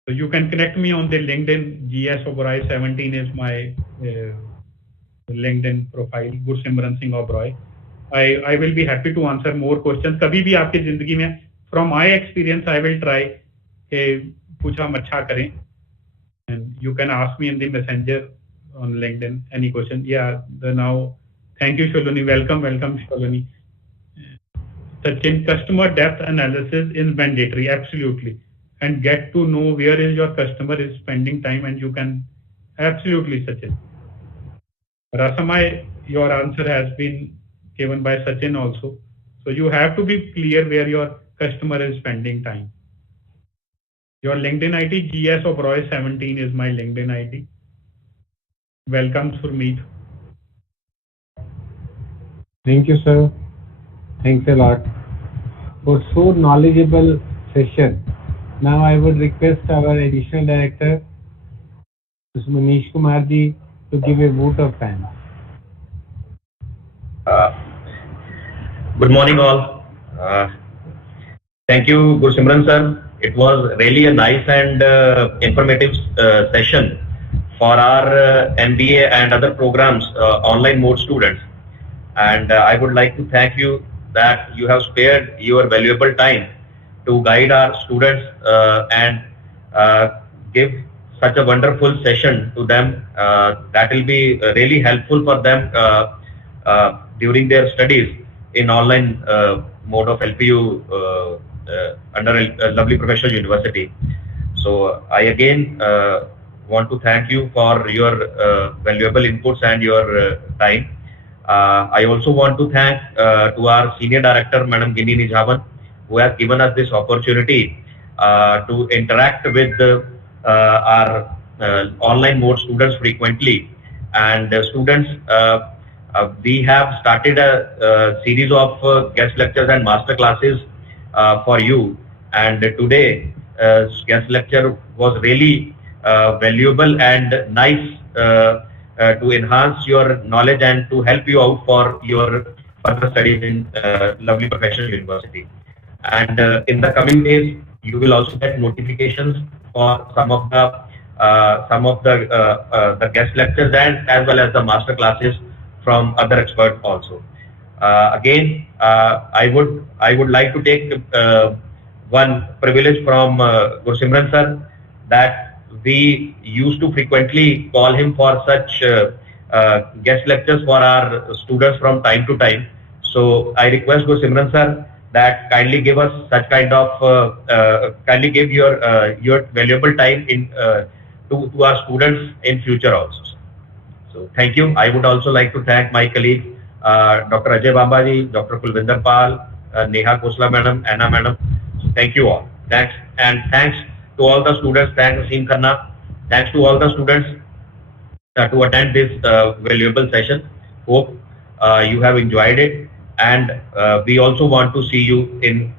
So you can connect me on the LinkedIn. GS Oberoi 17 is my LinkedIn profile. Gursimran Singh Oberoi. I will be happy to answer more questions. कभी भी आपकी जिंदगी में from my experience I will try कि कुछ हम अच्छा करें and you can ask me in the messenger on LinkedIn any question. Yeah, now thank you Shalini. Welcome Shalini. Sachin, customer depth analysis is mandatory, absolutely, and get to know where is your customer is spending time and you can absolutely Sachin. Rasamai, your answer has been given by Sachin also. So you have to be clear where your customer is spending time. Your LinkedIn ID, GS Oberoi 17 is my LinkedIn ID. Welcome, Surmeet. Thank you, sir. Thanks a lot for so knowledgeable session. Now I would request our additional director, Mr. Manish Kumar ji, to give a vote of thanks. Good morning all. Thank you Gursimran sir. It was really a nice and informative session for our MBA and other programs online mode students, and I would like to thank you that you have spared your valuable time to guide our students and give such a wonderful session to them. That will be really helpful for them during their studies in online mode of LPU under a lovely professional university. So I again want to thank you for your valuable inputs and your time. I also want to thank to our senior director, Madam Gini Nijavan, who has given us this opportunity to interact with our online mode students frequently. And students, we have started a series of guest lectures and master classes for you, and today guest lecture was really valuable and nice to enhance your knowledge and to help you out for your further studies in lovely professional university. And in the coming days you will also get notifications for some of the guest lectures and as well as the master classes from other experts also. Again, I would like to take one privilege from Gursimran sir, that we used to frequently call him for such guest lectures for our students from time to time. So I request Gursimran sir that kindly give us such kind of kindly give your valuable time in to our students in future also. So thank you. I would also like to thank my colleagues, Dr. Ajay Bambaji, Dr. Kulvinder Pal, Neha Khosla madam, Anna madam. So thank you all. Thanks, and thanks to all the students. Thanks Asim Khanna. Thanks to all the students to attend this valuable session. Hope you have enjoyed it, and we also want to see you in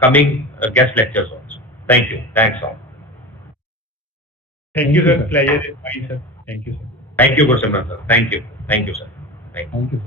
coming guest lectures also. Thank you. Thanks all. Thank you, sir. Pleasure is mine, sir. Thank you, sir. Thank you, Gursimran sir. Thank you. Thank you, sir. Thank you.